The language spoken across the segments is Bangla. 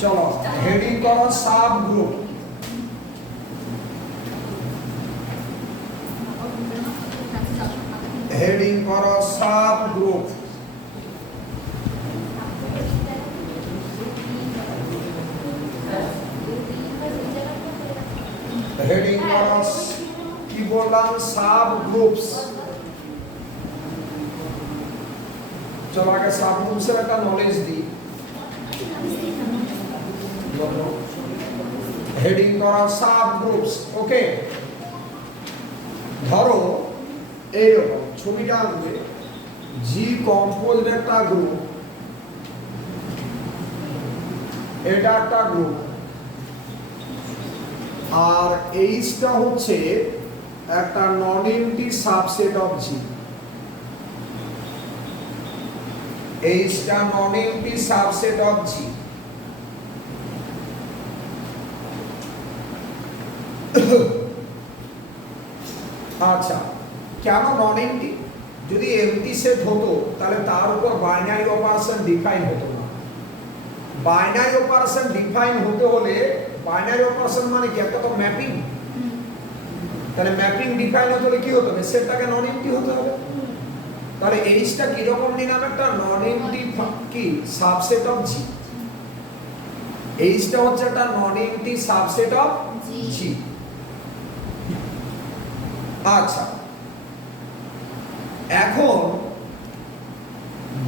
চলো হেডিং করো সাব গ্রুপ। হেডিং করো সাব গ্রুপ। হেডিং করো কি বললাম সাব গ্রুপস। চলো আগে সাব গ্রুপসের একটা নলেজ দিই। হেডিং করা সাব গ্রুপস। ওকে, ধরো এইরকম ছবিটা আনবে, জি কম্পোজড একটা গ্রুপ, এটা একটা গ্রুপ, আর এইচটা হচ্ছে একটা non empty subset of G. এইচটা non empty subset of G. আচ্ছা, কেন নন এমটি? যদি এমটি সেট হতো তাহলে তার উপর বাইনারি অপারেশন ডিফাইন হতো না। বাইনারি অপারেশন ডিফাইন হতে হলে, বাইনারি অপারেশন মানে কি একটা তো ম্যাপিং, তাহলে ম্যাপিং ডিফাইন হতে হলে কি হতে হবে? সেটটাকে নন এমটি হতে হবে। তাহলে এইচটা কি রকম নিলাম? একটা নন এমটি কি সাবসেট অফ জি। এইচটা হচ্ছে একটা non empty subset of G. আচ্ছা, এখন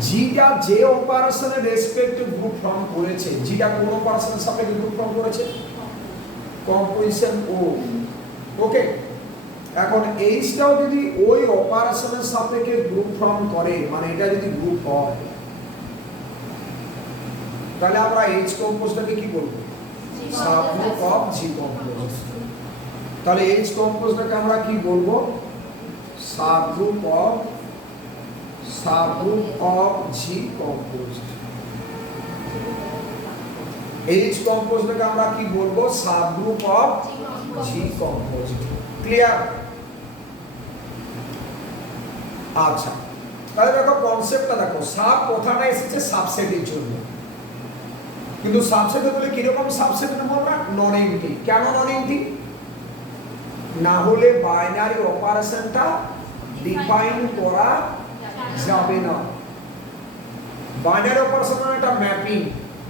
জিটা যে অপারেশনের রেসপেক্টে গ্রুপ ফর্ম করেছে, জিটা কোন অপারেশনের সাপেক্ষে গ্রুপ ফর্ম করেছে? কম্পোজিশন ও। ওকে, এখন এইচটাও যদি ওই অপারেশনের সাপেক্ষে গ্রুপ ফর্ম করে, মানে এটা যদি গ্রুপ হয়, তাহলে আমরা এইচ কম্পোজটাকে কি বলবো? Subgroup of G compose. তাহলে এইচ কম্পোজটাকে আমরা কি বলবো? Subgroup of G compose. H কম্পোজটাকে আমরা কি বলবো? Subgroup of G compose. Clear? আচ্ছা, তাহলে দেখো কনসেপ্টটা দেখো, সাব কথাটা এসেছে সাবসেটের জন্য, কিন্তু সাবসেট হলে কিরকম সাবসেট নেবো আমরা? নন এমটি। কেন নন এমটি? না হলে বাইনারি অপারেশনটা ডিফাইন করা যাবে না। বাইনারি অপারেশন মানে একটা ম্যাপিং,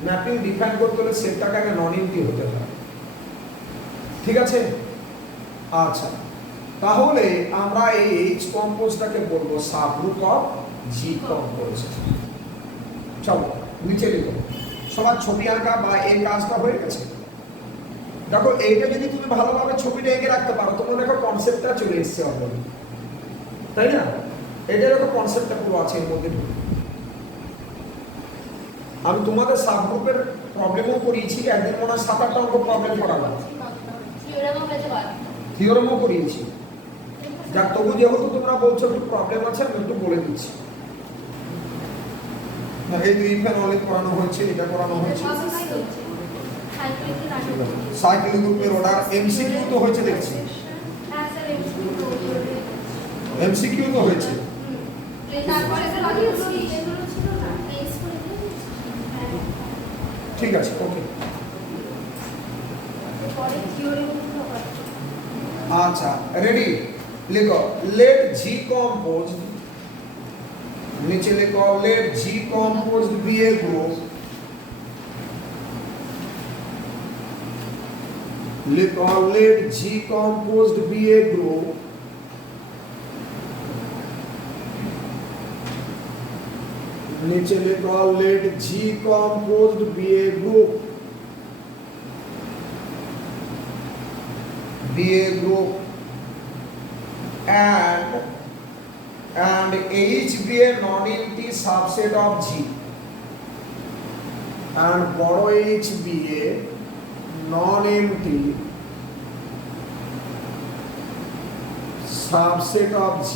ম্যাপিং ডিফাইন করতে হলে সেটটাকে আগে নন এমটি হতে হবে। ঠিক আছে? আচ্ছা, তাহলে আমরা এই এইচ কম্পোজটাকে বলবো সাবগ্রুপ অফ জি কম্পোজ। চলো নিচে লিখো। সবার ছবি আঁকা বা এই কাজটা হয়ে গেছে। দেখো এইটা যদি তুমি ভালোভাবে ছবিটা এঁকে রাখতে পারো, তোমার দেখো কনসেপ্টটা চলে এসছে অলরেডি, তাই না? এটা দেখো কনসেপ্টটা পুরো আছে এর মধ্যে। আমি তোমাদের সাবগ্রুপের প্রবলেমও করিয়েছি, একদিন মনে হয় 7-8টা অঙ্ক প্রবলেম করালাম, থিওরেমও করিয়েছি। যাক, তবু যেহেতু তোমরা বলছো একটু প্রবলেম আছে, আমি একটু বলে দিচ্ছি। এই দুই ফেনলিক করানো হয়েছে, এটা করানো হয়েছে, সাইক্লিক গ্রুপের অর্ডার, এমসিকিউ তো হয়েছে দেখছি। এমসিকিউ তো হয়েছে। ঠিক আছে, ওকে। আচ্ছা, রেডি? লিখো লেট জি কম্পোজ, নিচে লিখো let G compose be a group. লিখো let G composed be a group. नीचे लिखो let G composed be a group. Be a group and H be a non-empty subset of G and বড় H be a non-empty subset of G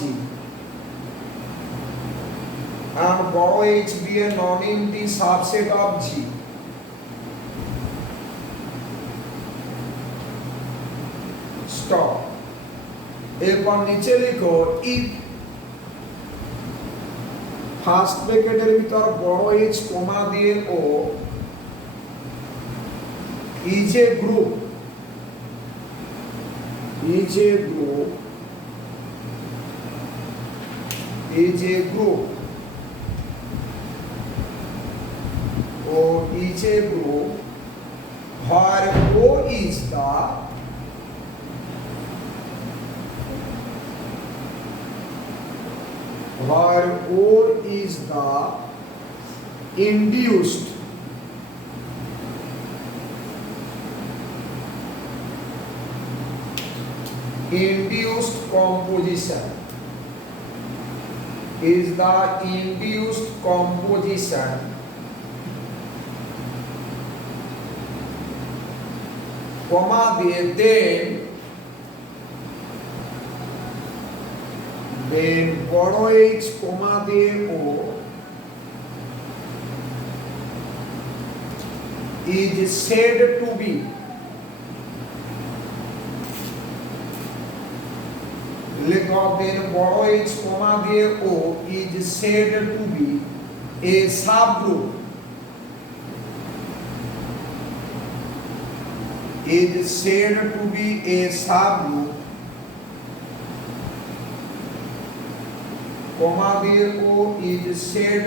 and বড় H be a non-empty subset of G. Stop. এরপর নিচে লিখো if ফার্স্ট ব্র্যাকেটের ভিতর বড় H কমা দিয়ে ও is a group is a group is a group or is a group where O is the induced composition is the induced composition comma then বড় H comma দিয়ে O is said to be লেখো then বড় H comma দিয়ে O is said to be a subgroup is said to be a subgroup comma দিয়ে O is said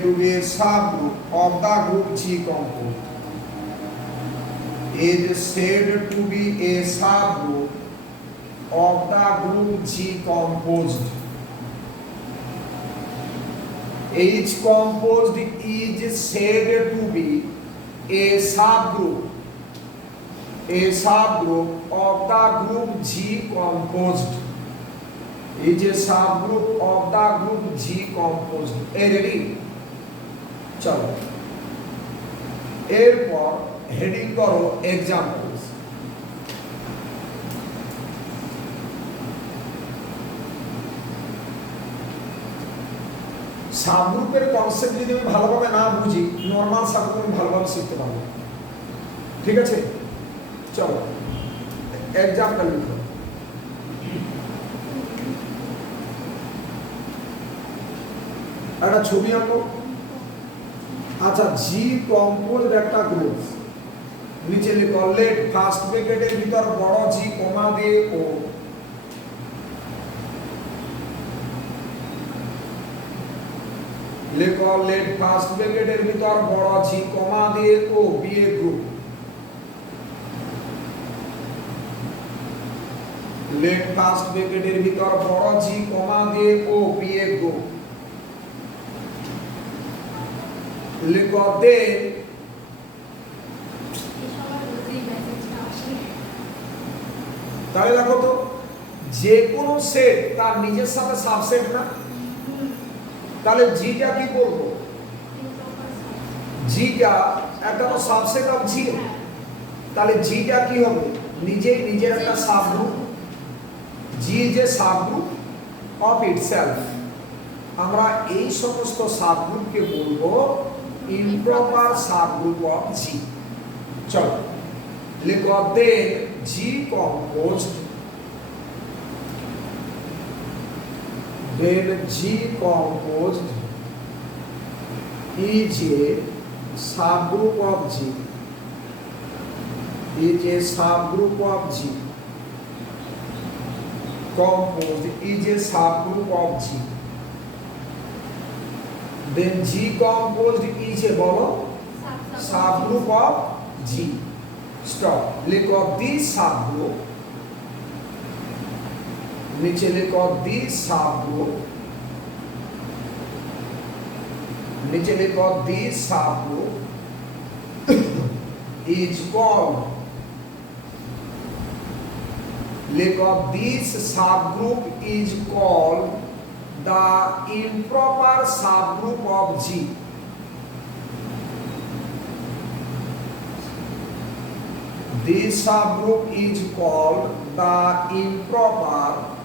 to be a subgroup of the group G composed is said to be a subgroup of the group G composed. H composed is said to be a subgroup of the group G composed. Is a subgroup of the group G composed. Ready? चलो एरपर हेडिंग करो एग्जाम्पल्स সাবগ্রুপের কনসেপ্ট যদি আমি ভালোভাবে না বুঝি নরমাল সাবগ্রুপ আমি ভালোভাবে শিখতে পারবো ঠিক আছে চলো एग्जाम्पल লিখো একটা ছবি আঁকো আচ্ছা জি কম্পোজড একটা গ্রুপ নিচে লিখো লেট ফার্স্ট ব্র্যাকেটের ভিতর বড় জি কমা দিয়ে ও লিখো লেট ফার্স্ট ব্র্যাকেটের ভিতর বড় জি কমা দিয়ে ও B a group late first ব্র্যাকেটের ভিতর বড় জি কমা দিয়ে ও বি এ গ্রুপ লিখো দেন তাহলে দেখো তো যে কোনো সেট তার নিজের সাথে সাবসেট না তাহলে জিটা কি বলবো জিটা একটা তো সাবসেট অফ জি তাহলে জিটা কি হবে নিজের একটা সাবগ্রুপ জি যে সাবগ্রুপ অফ ইটসেলফ আমরা এই সমস্ত সাবগ্রুপকে বলবো improper subgroup of G. चलो लिखो then G composed is a subgroup of G composed is a subgroup of G then G composed is a subgroup of G. Stop. Look of this subgroup. नीचे लिखो this subgroup. नीचे लिखो this subgroup is called. लिखो this subgroup is called the improper subgroup of G. This subgroup is called the improper.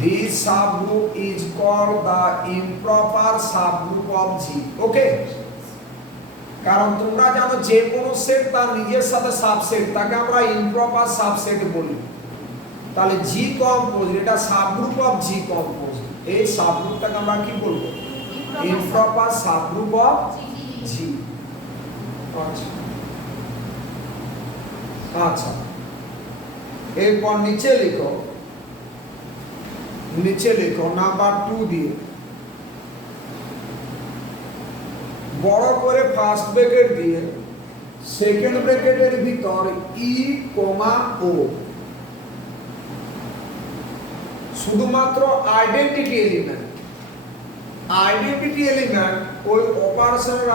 This subgroup is called the improper subgroup of G. Okay? কারণ তোমরা জানো যে কোনো সেট তার নিজের সাথে সাবসেট তাকে আমরা ইমপ্রপার সাবসেট বলি তাহলে জি কম্পোজ এটা সাবগ্রুপ অফ জি কম্পোজ এই সাবগ্রুপটাকে আমরা কি বলবো? Improper subgroup of G. আচ্ছা আচ্ছা, এরপর নিচে লিখো নাম্বার 2 দিয়ে বড় করে ফার্স্ট ব্র্যাকেট দিয়ে সেকেন্ড ব্র্যাকেটের ভিতর ই কমা ও, শুধুমাত্র আইডেন্টিটি এলিমেন্ট ওই অপারেশনের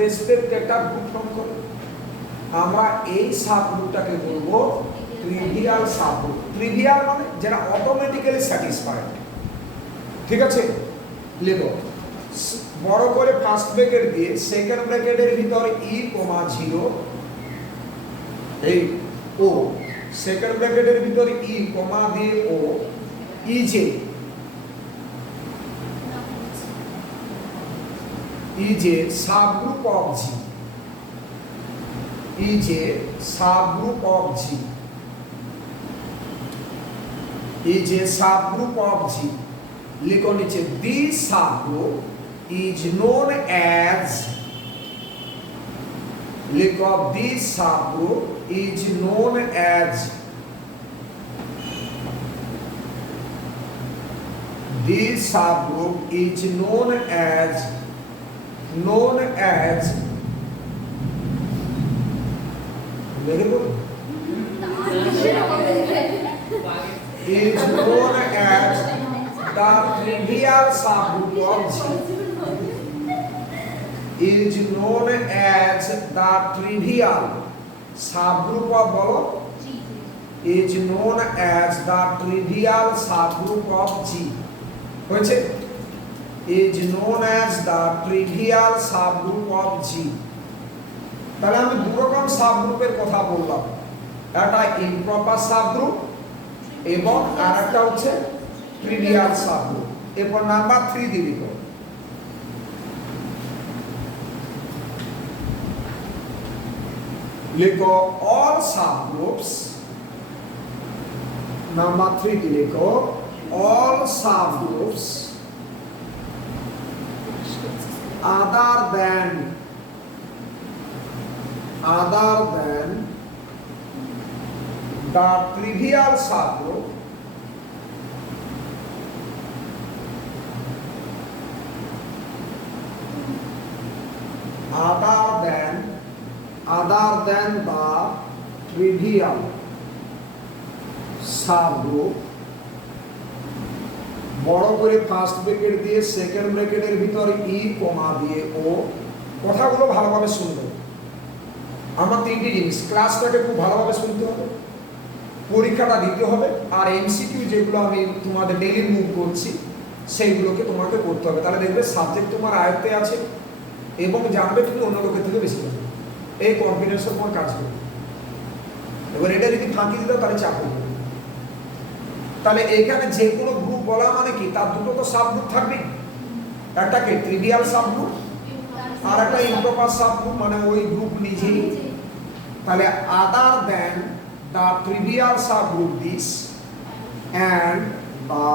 রেসপেক্ট একটা গ্রুপ ফর্ম করে। আমরা এই সাবগ্রুপটাকে বলবো ট্রিভিয়াল সাবগ্রুপ। ট্রিভিয়াল মানে যেটা অটোমেটিক্যালি স্যাটিসফাইড। ঠিক আছে, লিখো বড় করে ফার্স্ট ব্র্যাকেট দিয়ে সেকেন্ড ব্র্যাকেটের ভিতর ই কমা 0 এই ও, সেকেন্ড ব্র্যাকেটের ভিতর ই কমা দিয়ে ও, is a subgroup of G, is a subgroup of G, is a subgroup of G। লিখো নিচে this subgroup is known as, লিখো this subgroup is known as, this subgroup is known as is known as the trivial subgroup of G, is known as the trivial subgroup of G, is known as the trivial subgroup of G, হয়েছে? is known as the trivial subgroup of G। তাহলে আমি দু রকম সাবগ্রুপের কথা বললাম, একটা ইমপ্রপার সাবগ্রুপ এবং আরেকটা হচ্ছে ট্রিভিয়াল সাবগ্রুপ। এরপর নাম্বার 3 দিবি তো, লিখো all subgroups, নাম্বার 3 কি লিখো all subgroups other than the trivial subgroup other than the trivial subgroup, বড় করে ফার্স্ট ব্র্যাকেট দিয়ে সেকেন্ড ব্র্যাকেটের ভিতরে ই কমা দিয়ে ও। কথাগুলো ভালোভাবে শুনবে। আমরা তিনটি জিনিস, ক্লাসটাকে খুব ভালোভাবে শুনতে হবে, পরীক্ষাটা দিতে হবে, আর এমসিকিউ যেগুলো আমি তোমাদের ডেইলি মুভ করছি সেইগুলোকে তোমাকে করতে হবে। তাহলে দেখবে সাবজেক্ট তোমার আয়ত্তে আছে এবং জানবে তুমি অন্য লোকের থেকে বেশি জানবে। এই কনফিডেন্সের উপর কাজ করবে। এবার এটা যদি ফাঁকি দিতে তাহলে চাপ হবে। তাহলে এখানে যে কোনো গ্রুপ বলা মানে কি, তার দুটো তো সাব গ্রুপ থাকবে, একটা কি ট্রিভিয়াল সাব গ্রুপ আর একটা ইমপ্রপার সাব গ্রুপ, মানে ওই গ্রুপ নিজেই। তাহলে other than the trivial subgroup this and the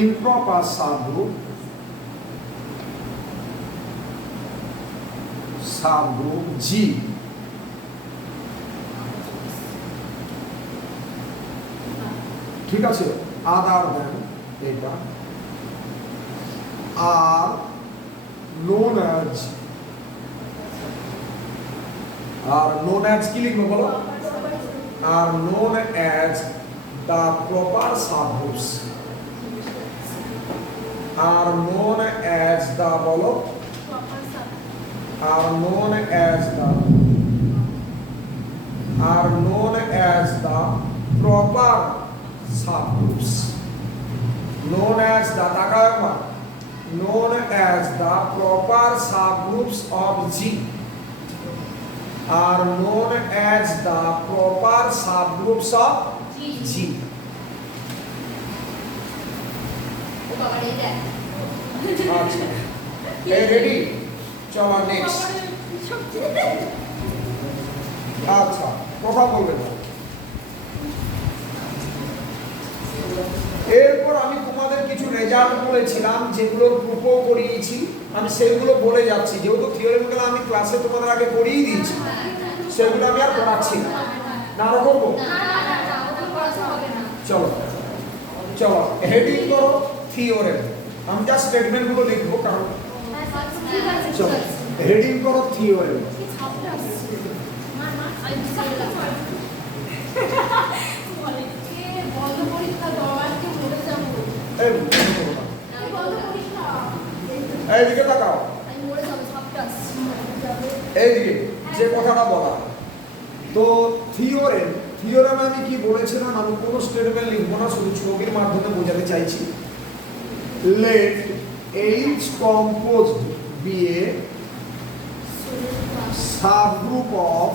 improper subgroup G, ঠিক আছে, আদার দেন এটা আর known as কি লিখবো বলো, আর known as the proper subgroups, are known as the বলো, are known as the proper subgroups, known as the proper subgroups of G, are known as the proper subgroups of G. আচ্ছা, রেডি? চলো নেক্সট। আচ্ছা, কথা বলবে না। এরপর আমি তোমাদের কিছু রেজাল্ট বলেছিলাম যেগুলো প্রুফও করিয়েছি, আমি সেগুলো বলে যাচ্ছি, যেহেতু থিওরিগুলো আমি ক্লাসে তোমাদের আগে করিয়ে দিয়েছি, সেগুলো আমি আর পড়াচ্ছি না। না আরো করবো? চলো চলো হেডিং করো থিওরেম। আমি জাস্ট স্টেটমেন্টগুলো লিখবো, কারণ চলো হেডিং করো থিওরেম। এইদিকে তাকাও, এইদিকে যে কথাটা বলা, তো থিওরেম, থিওরেম আমি কি বলেছিলাম, আমি কোনো স্টেটমেন্ট লিখবো না, শুধু ছবির মাধ্যমে বোঝাতে চাইছি। Let H composed be a subgroup of,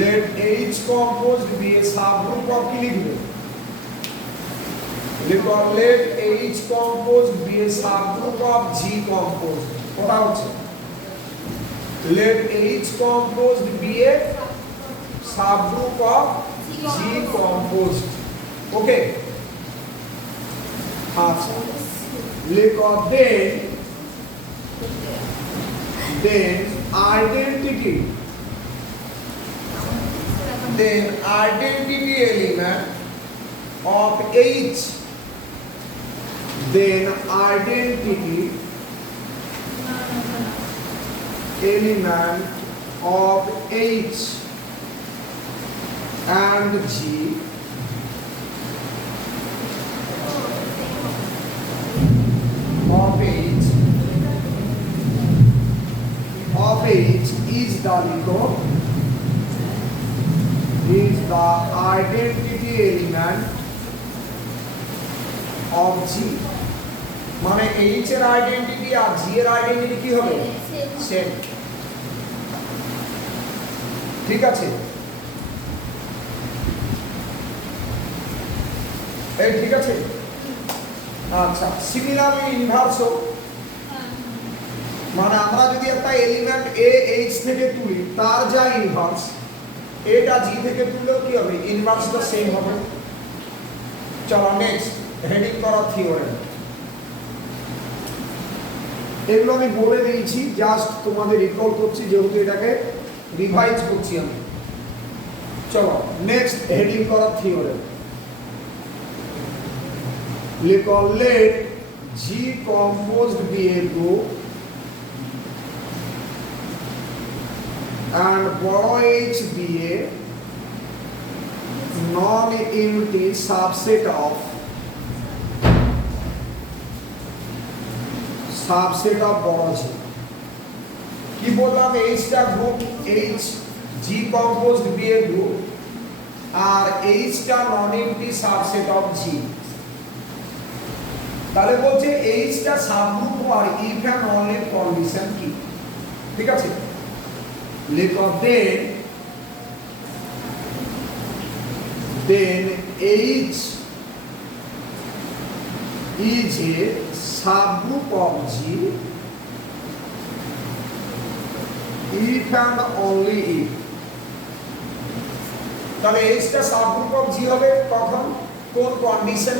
let H composed be a subgroup of কি লিখবে? লিখো let H composed be a subgroup of G composed। কথা হচ্ছে let H composed be a subgroup of G composed। ওকে, আচ্ছা লিখো then identity, then identity element of H, then identity element of H and G of H is the identity element of G। মানে H এর আইডেন্টিটি আর G এর আইডেন্টিটি কি হবে? সেম। ঠিক আছে, এই ঠিক আছে। আচ্ছা, সিমিলারলি ইনভার্সও, মানে আমরা যদি একটা এলিমেন্ট A H থেকে তুলি, তার যা ইনভার্স এটা G থেকে তুললেও কি হবে? ইনভার্সটা সেম হবে। চলো নেক্সট হেডিং করা থিওরেম। এগুলো আমি বলে দিয়েছি, জাস্ট তোমাদের রিকল করছি, যেহেতু এটাকে রিভাইজ করছি আমি। চলো নেক্সট হেডিং করা থিওরেম। লিখো let G composed be a group and বড় H be a non-empty subset of বড় G। কি বললাম? H টা group, H G composed be a group, আর H টা non-empty subset of G। তাহলে বলছে H টা সাবগ্রুপ আর if and only কন্ডিশন কি? ঠিক আছে, লিখো then H is a subgroup of G if and only if। তাহলে H টা সাবগ্রুপ অফ G হবে কখন? কোন কন্ডিশন?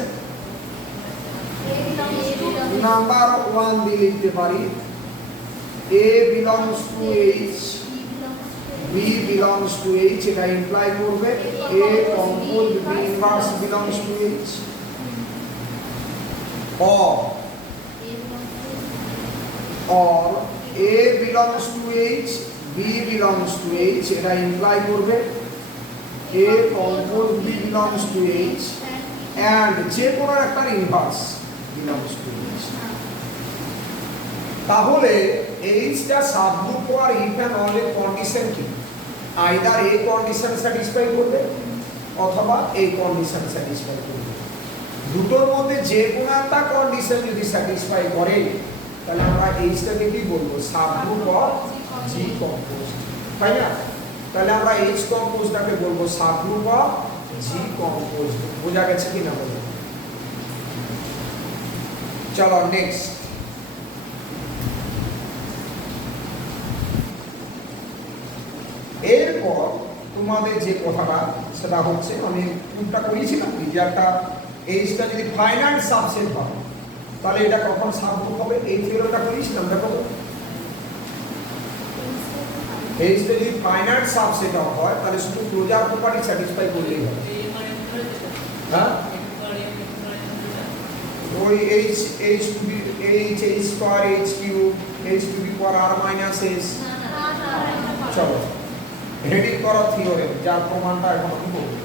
নাম্বার 1 দিয়ে লিখতে পারি A belongs to H, B belongs to H, এটা ইমপ্লাই করবে A composed B inverse belongs to H, or A belongs to H, B belongs to H, এটা ইমপ্লাই করবে A composed B belongs to H and যে কোনো একটা ইনভার্স belongs to H। তাহলে H টা সাবগ্রুপ আর if and only কন্ডিশন কি? আইদার A কন্ডিশন স্যাটিসফাই করবে অথবা A কন্ডিশন স্যাটিসফাই করবে। দুটোর মধ্যে যে কোনো একটা কন্ডিশন যদি স্যাটিসফাই করে, তাহলে আমরা H টাকে কি বলবো? সাবগ্রুপ অফ G কম্পোজড, তাই না? তাহলে আমরা H কম্পোজডটাকে বলবো সাবগ্রুপ অফ G কম্পোজড। বোঝা গেছে কি না বলো? চলো নেক্সট, এরপর তোমাদের যে কথাটা সেটা হচ্ছে আমি প্রুফটা করিয়েছিলাম যে একটা এইচটা যদি ফাইনাইট সাবসেট হয় তাহলে এটা কখন সাবগ্রুপ হবে, এই থিওরিটা করিয়েছিলাম। দেখো এইচটা যদি ফাইনাইট সাবসেট হয় তাহলে শুধু ক্লোজার প্রপার্টি স্যাটিসফাই করলেই হবে। হ্যাঁ, ওই h to be h square h cube h to be power r minus s। চলো হেডিং করা থিওরেম, যার প্রমাণটা এখন আমি বলবো।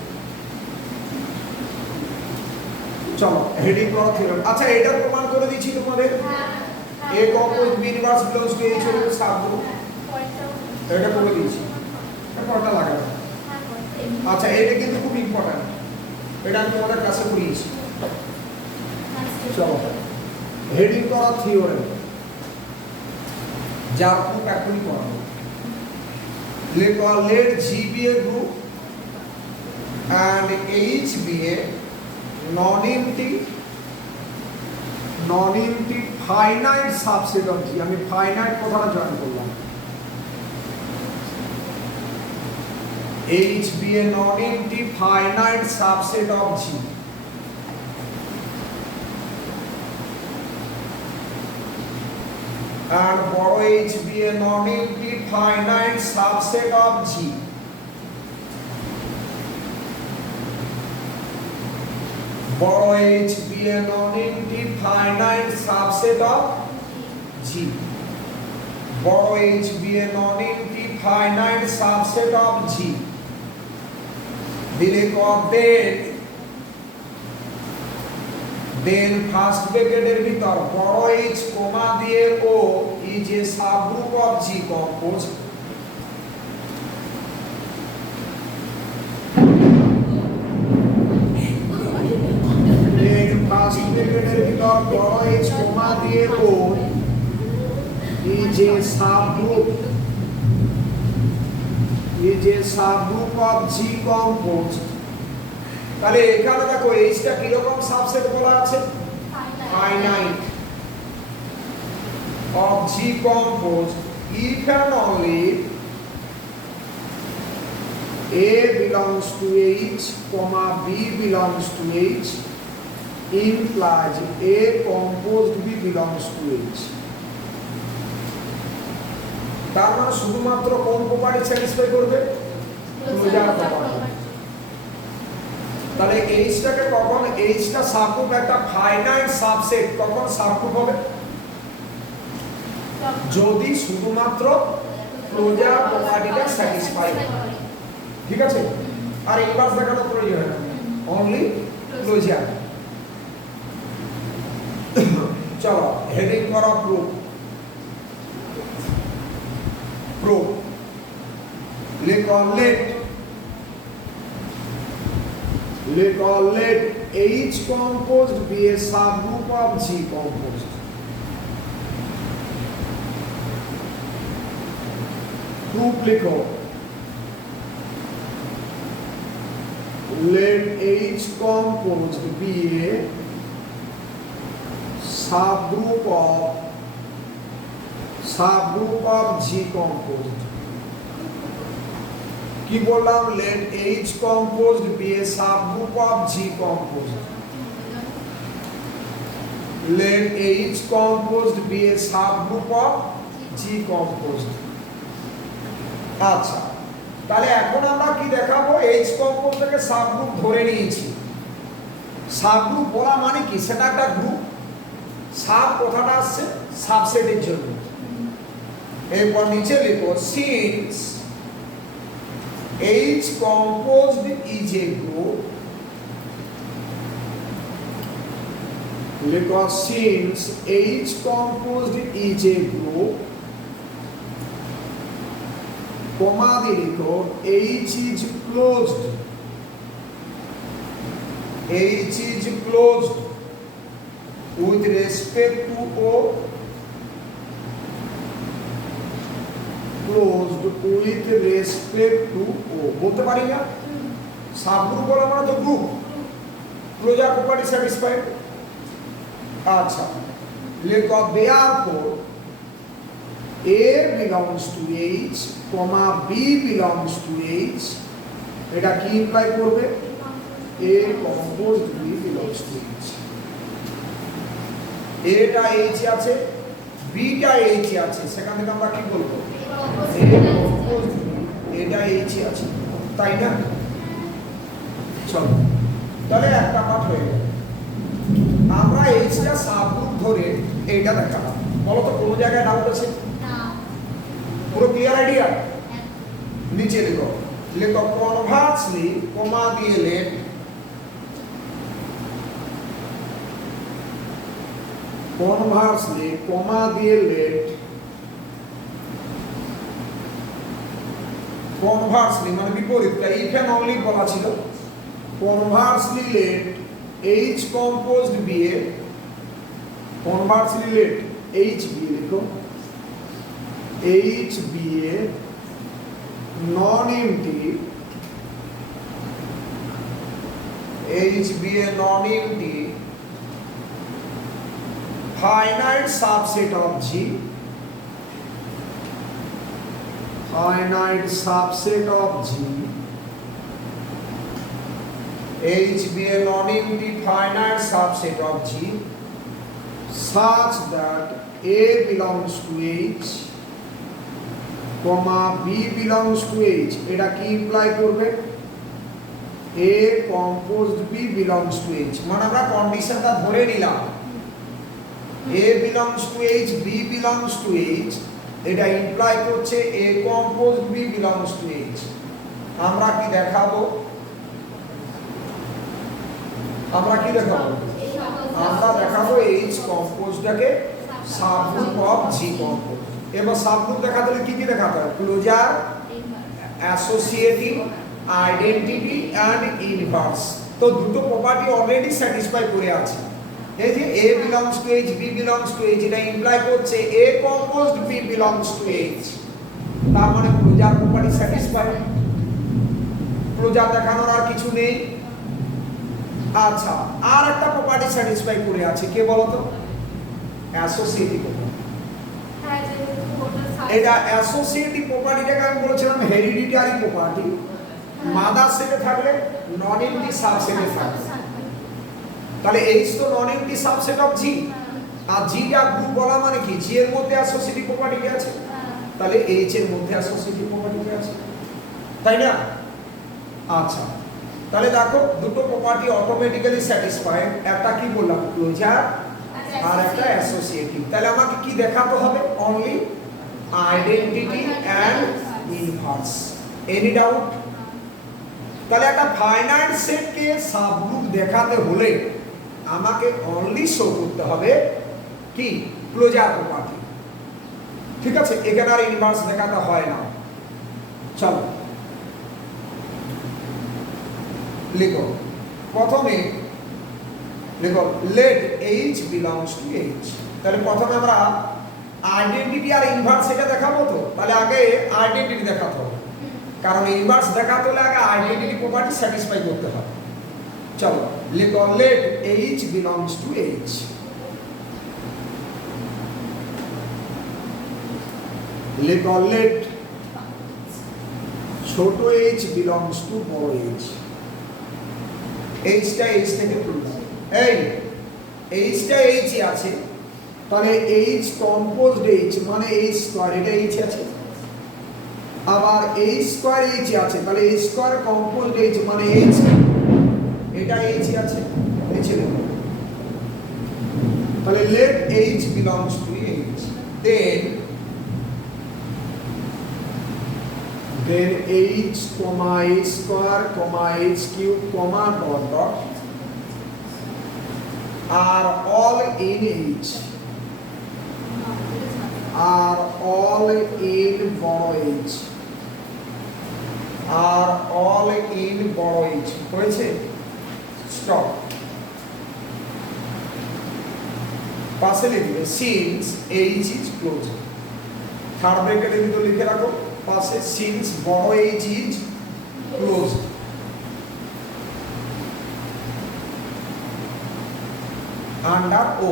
চলো হেডিং করা থিওরেম। আচ্ছা এটা প্রমাণ করে দিয়েছি তোমাদের, a compose b inverse belongs two h হলো সাবগ্রুপ, এটা করে দিয়েছি। পড়াটা লাগাবে। আচ্ছা এটা কিন্তু খুব ইম্পর্টেন্ট, এটা আমি তোমাদের কাছে পড়িয়েছি। চলো হেডিং করা থিওরেম, যার প্রুফ এখনই করাবো। let G be a group and H be a non-empty finite subset of G। আমি finite কথাটা জয়েন করলাম। H be a non-empty finite subset of G and বড় H be a non-empty finite subset of G। বড় H be a non-empty finite subset of G। বড় H be a non-empty finite subset of G। দিলে দেন ফার্স্ট ব্র্যাকেটের ভিতর বড় h কমা দিয়ে ও is a subgroup of G compose. Then first ব্র্যাকেটের ভিতর বড় h কমা দিয়ে ও is a subgroup of G compose. তাহলে এখানে দেখো এইচটা কি রকম সাবসেট বলা আছে, finite of G compose if and only A belongs to H, B belongs to H implies A composed B belongs to H। তার মানে শুধুমাত্র কোন প্রপার্টি স্যাটিসফাই করবে, ক্লোজার প্রপার্টি। তাহলে এইচটাকে কখন, এইচটা সাবগ্রুপ একটা ফাইনাইট সাবসেট কখন সাবগ্রুপ হবে, যদি শুধুমাত্র ক্লোজার প্রপার্টিটা স্যাটিসফাই হয়। ঠিক আছে, আর ইনভার্স দেখানোর প্রয়োজন হয় না, অনলি ক্লোজার। চলো হেডিং করা proof. let H composed be a subgroup of G composed। proof লিখো, let H composed be a subgroup of G composed। কি বললাম, let H composed be a subgroup of G composed। let H composed be a subgroup of G composed। আচ্ছা তাহলে এখন আমরা কি দেখাবো, H composed থেকে সাবগ্রুপ ধরে নিয়েছি। সাবগ্রুপ বলা মানে কি, সেটা একটা গ্রুপ। সাব কথাটা আসছে সাবসেটের জন্য। এরপর নিচে লিখো since H composed is a group, because since H composed is a group, comma দিয়ে লিখো H is closed, H is closed with respect to O, closed with respect to O। বলতে পারি না, সাবগ্রুপ বলা মানে তো গ্রুপ, ক্লোজার প্রপার্টি স্যাটিসফাইড। আচ্ছা লেখো therefore A belongs to H, B belongs to H এটা কি ইমপ্লাই করবে? A composed B belongs to H. এটা H আছে, B টা H আছে, সেখান থেকে আমরা কি বলবো? A composed B, এটা H আছে, তাই না? চলো, তাহলে একটা পাঠ হয়ে গেল। আমরা H টা সাবগ্রুপ ধরে এইটা দেখালাম। বলো তো কোন জায়গায় ডাউট আছে? না। পুরো ক্লিয়ার আইডিয়া? নিচে লিখো, লিখো কনভার্সলি কমা দিয়ে লেট conversely comma দিয়ে let conversely মানে বিপরীতটা if and only বলা ছিল conversely let H composed B এ conversely let H B লিখো H B A non empty H B a non-empty finite subset of G, finite subset of G, H be a non-empty finite subset of G such that A belongs to H, comma B belongs to H. এটা কি ইমপ্লাই করবে? A composed B belongs to H, মানে আমরা কন্ডিশনটা ধরে নিলাম A belongs to H, B belongs to H, এটা ইমপ্লাই করছে A composed B belongs to H. আমরা কি দেখাবো? আমরা দেখাবো H composedটাকে সাবগ্রুপ অফ G composed। এবার সাবগ্রুপ দেখাতে হলে কি দেখাতে হয়? Closure, associative, identity and inverse. তো দুটো প্রপার্টি অলরেডি স্যাটিসফাই করে আছে। এই যে A belongs to H, B belongs to H, এটা ইমপ্লাই করছে A composed B belongs to H, তার মানে ক্লোজার প্রপার্টি স্যাটিসফাই। ক্লোজার দেখানোর আর কিছু নেই। আচ্ছা, আর একটা প্রপার্টি স্যাটিসফাই করে আছে, কে বলো তো? Associative property. এটা অ্যাসোসিয়েটিভ প্রপার্টিটাকে আমি বলেছিলাম হেরিডিটারি প্রপার্টি। মাদার সেটে থাকলে নন এমটি সাবসেটে থাকবে। তাহলে H তো non empty subset of G, আর G টা গ্রুপ বলা মানে কি G এর মধ্যে অ্যাসোসিয়েটিভ প্রপার্টি আছে, তাহলে H এর মধ্যে অ্যাসোসিয়েটিভ প্রপার্টি আছে, তাই না? আচ্ছা, তাহলে দেখো দুটো প্রপার্টি অটোমেটিক্যালি স্যাটিসফাইড। একটা কি বললাম? ক্লোজার, আর একটা অ্যাসোসিয়েটিভ। তাহলে আমাকে কি দেখাতে হবে? Only identity and inverse. Any doubt? তাহলে একটা ফাইনাইট সেটকে সাবগ্রুপ দেখাতে হলে আমাকে অনলি শো করতে হবে কি? Closure property. ঠিক আছে, এখানে আর ইনভার্স দেখাতে হয় না। চলো লিখো, প্রথমে লিখো let H belongs to H। তাহলে প্রথমে আমরা আইডেন্টিটি আর ইনভার্স এটা দেখাবো। তো তাহলে আগে আইডেন্টিটি দেখাতে হবে, কারণ ইনভার্স দেখাতে হলে আগে আইডেন্টিটি প্রপার্টি স্যাটিসফাই করতে হবে। চলো লিখো let H belongs to H। লিখো let ছোট h belongs to বড় h। h টা h থেকে তুলনা, এই h টা h ই আছে, তাহলে h কম্পোজড h মানে h স্কয়ার, এটা h আছে। আবার h স্কয়ার h আছে, তাহলে h স্কয়ার কম্পোজড h মানে h, এটা h আছে, h এর। তাহলে let h belongs to h, then h comma h square comma h cube comma dot dot are all in h, are all in বড় h, are all in বড় h। হয়েছে? স্টপ। পাশে লিখবে since h is closed, third ব্র্যাকেটের ভিতর লিখে রাখো পাশে since বড় h is closed, under O,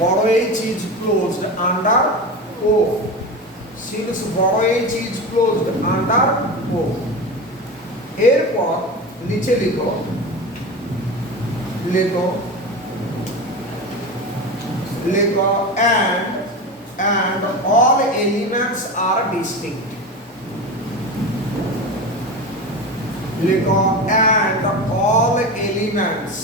বড় h is closed under O, since বড় h is closed under O। এরপর নিচে লিখো লিখো লিখো and all elements are distinct. লিখো and all elements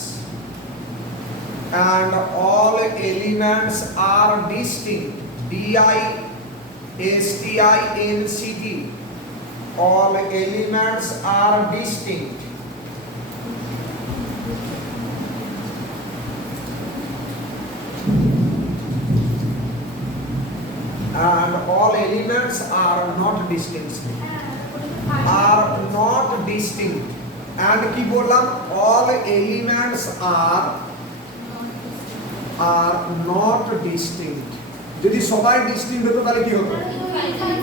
are distinct. DISTINCT. All elements are distinct. And all elements are not distinct. Are not distinct. And কি বললাম? All elements are not distinct. যদি সবাই ডিস্টিংক্ট হতো তাহলে কি হতো?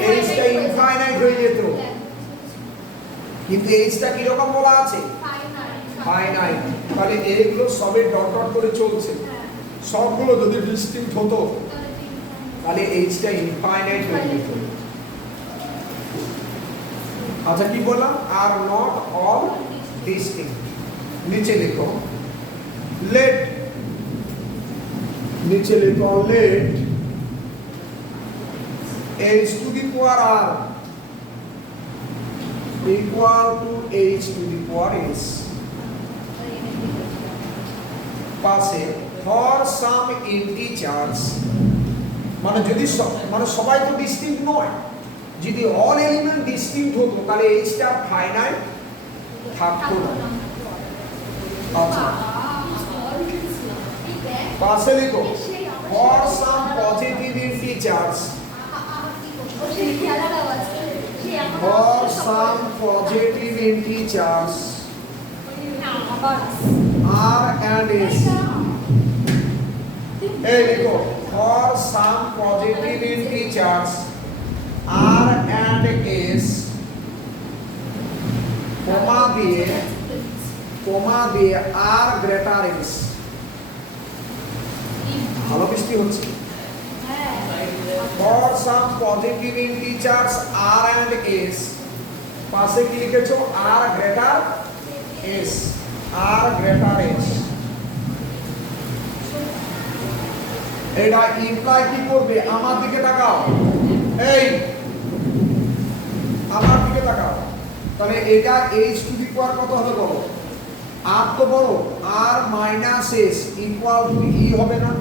এইচটা ইনফাইনাইট হয়ে যেত। কিন্তু এইচটা কি রকম বলা আছে? ফাইনাইট। তাহলে এইগুলো সবে ডট ডট করে চলছে। সবগুলো যদি ডিস্টিংক্ট হতো তাহলে এইচটা ইনফাইনাইট হয়ে যেত। আচ্ছা কি বললাম? Are not all distinct. নিচে লিখো late h to the power r equal to h to the power s পাশে for some integers মানে যদি মানে সবাই তো ডিস্টিংক্ট নয়, যদি অল এলিমেন্ট ডিস্টিংক্ট হতো তাহলে এইচটা ফাইনাইট থাকতো না। আচ্ছা পাশে লিখো for some positive integers r and s এই লিখো for some positive integers r and s কমা দিয়ে r greater s ভালো বৃষ্টি হচ্ছে। for some positive integers r and s পাশে কি লিখেছো? r greater s এটা ইমপ্লাই কি করবে? আমার দিকে তাকাও, এই আমার দিকে তাকাও। তাহলে এটা h টু দি পাওয়ার কত হবে বলো? r তো বড়, r minus s equal to e হবে না?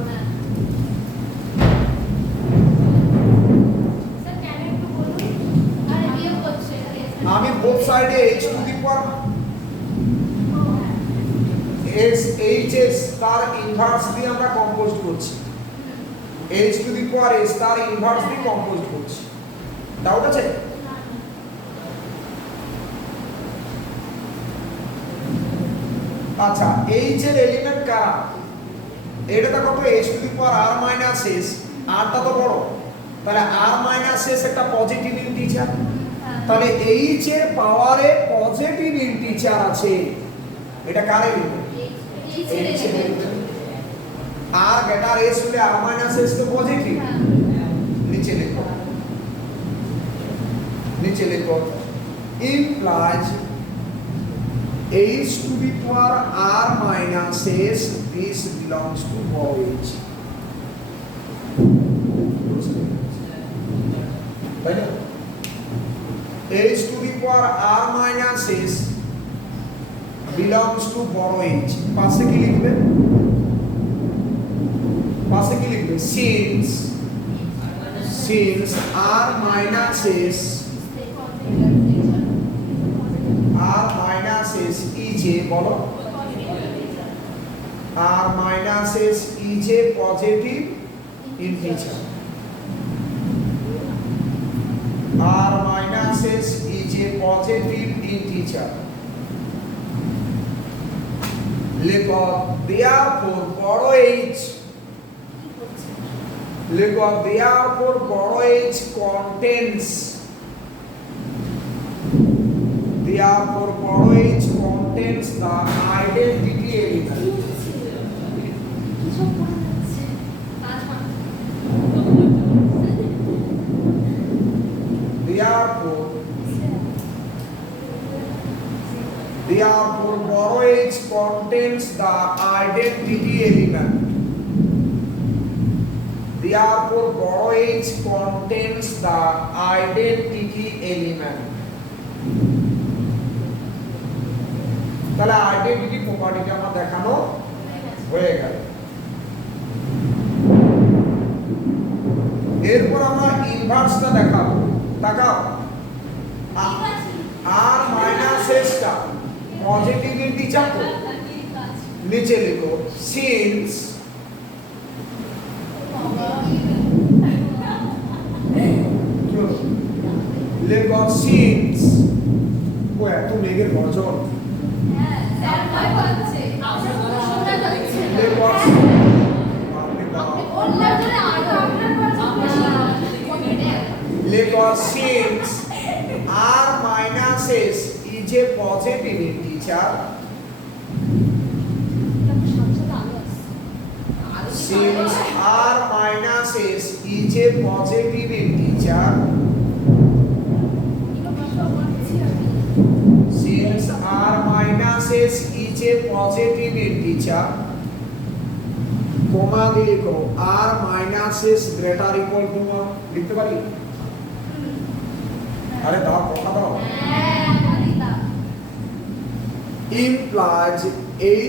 আমি বোথ সাইডে h to the power s hs তার ইনভার্স দিয়ে আমরা কম্পোজ করছি। h to the power s তার ইনভার্স দিয়ে কম্পোজ করছি। ডাউট আছে? আচ্ছা h এর এলিমেন্ট কারা? এটা তো কত? h to the power r minus s, r টা তো বড়, তাহলে r মাইনাস s একটা পজিটিভ ইন্টিজার। তাহলে h এর পাওয়ারে পজিটিভ ইন্টিজার আছে, এটা কার এলিমেন্ট? h এর এলিমেন্ট। r গ্রেটার s হলে r মাইনাস s তো পজিটিভ। নিচে লিখো implies h to the power r minus s, this belongs to h. Right now, h to the power r minus s belongs to বড় h। পাশে কি লিখবে? since r minus s is a বলো r minus s is a positive integer। r minus s is a positive integer। লিখো therefore বড় h, লিখো therefore বড় h contains, therefore বড় h contains the identity element। therefore বড় H contains the identity element. Therefore বড় H contains the identity element. তাহলে আইডেন্টিটি প্রপার্টিটা আমরা দেখানো হয়ে গেল। এরপর আমরা ইনভার্সটা দেখাবো। তাকাও, আর মাইনাস এসটা পজিটিভ ইন্টিজার তো নিচে লিখো সিন্স লেখো সিন্স ও এত মেঘের গর্জন since r minus s is a positive integer, since r minus s is a positive integer, since r minus s is a positive integer, comma দিয়ে লিখো r minus s greater equal to 1 লিখতে পারি? আরে দাও কথা দাও। implies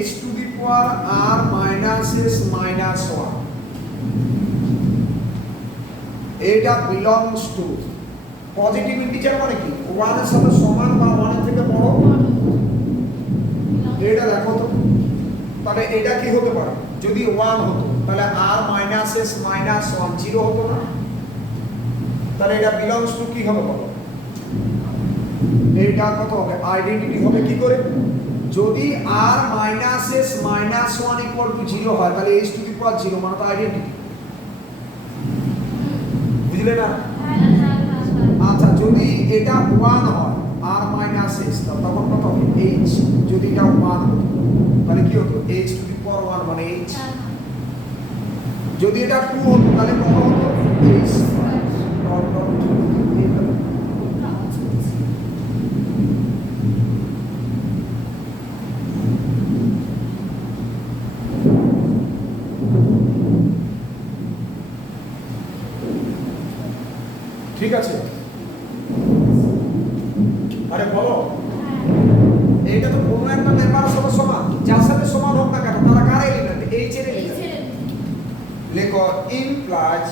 h to the power r minus s minus 1, এটা belongs to পজিটিভ ইন্টিজার মানে কি 1 এর সাথে সমান বা 1 এর থেকে বড়, এটা দেখো তো। তাহলে এটা কি হতে পারে? যদি 1 হতো তাহলে r minus s minus 1 0 হতো না? তাহলে এটা belongs to কি হবে বলো? এটা কত হবে? আইডেন্টিটি হবে কি করে? যদি r minus s minus 1 equal to 0 হয় তাহলে h to the power 0 মানে তো আইডেন্টিটি, বুঝলে না? আচ্ছা, যদি এটা 1 হয় r minus s তখন কত হবে? h। যদি এটা 1 হতো তাহলে কি হতো? h to the power 1 মানে h। যদি এটা 2 হতো তাহলে কত হতো? h ডট ডট ঠিক আছে? আরে বলো, এইটা তো কোনো একটা মেম্বারের সাথে সমান, যার সাথে সমান হোক না কেন তারা কার এলিমেন্ট? এইচ এর এলিমেন্ট। লেখো implies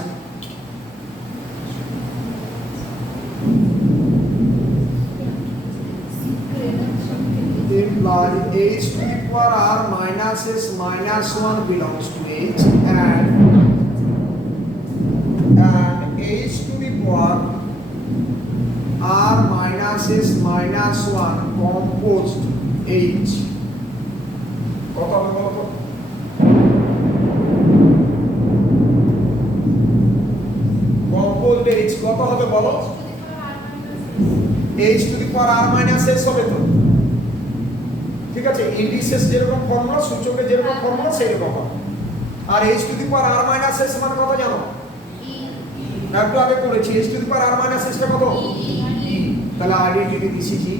h to the power r minus s minus 1 belongs to h and h to the power r minus s minus 1 composed h কত হবে বলো তো? composed h কত হবে বলো? h to the power r minus s হবে তো, ঠিক আছে? ইন্ডিসেস যেরকম ফর্মুলা, সূচকের যেরকম ফর্মুলা সেরকম হবে। আর h to the power r minus s মানে কত জানো? একটু আগে করেছি। h to the power r minus s টা কত? e। তাহলে আইডেন্টিটি দিছি জি।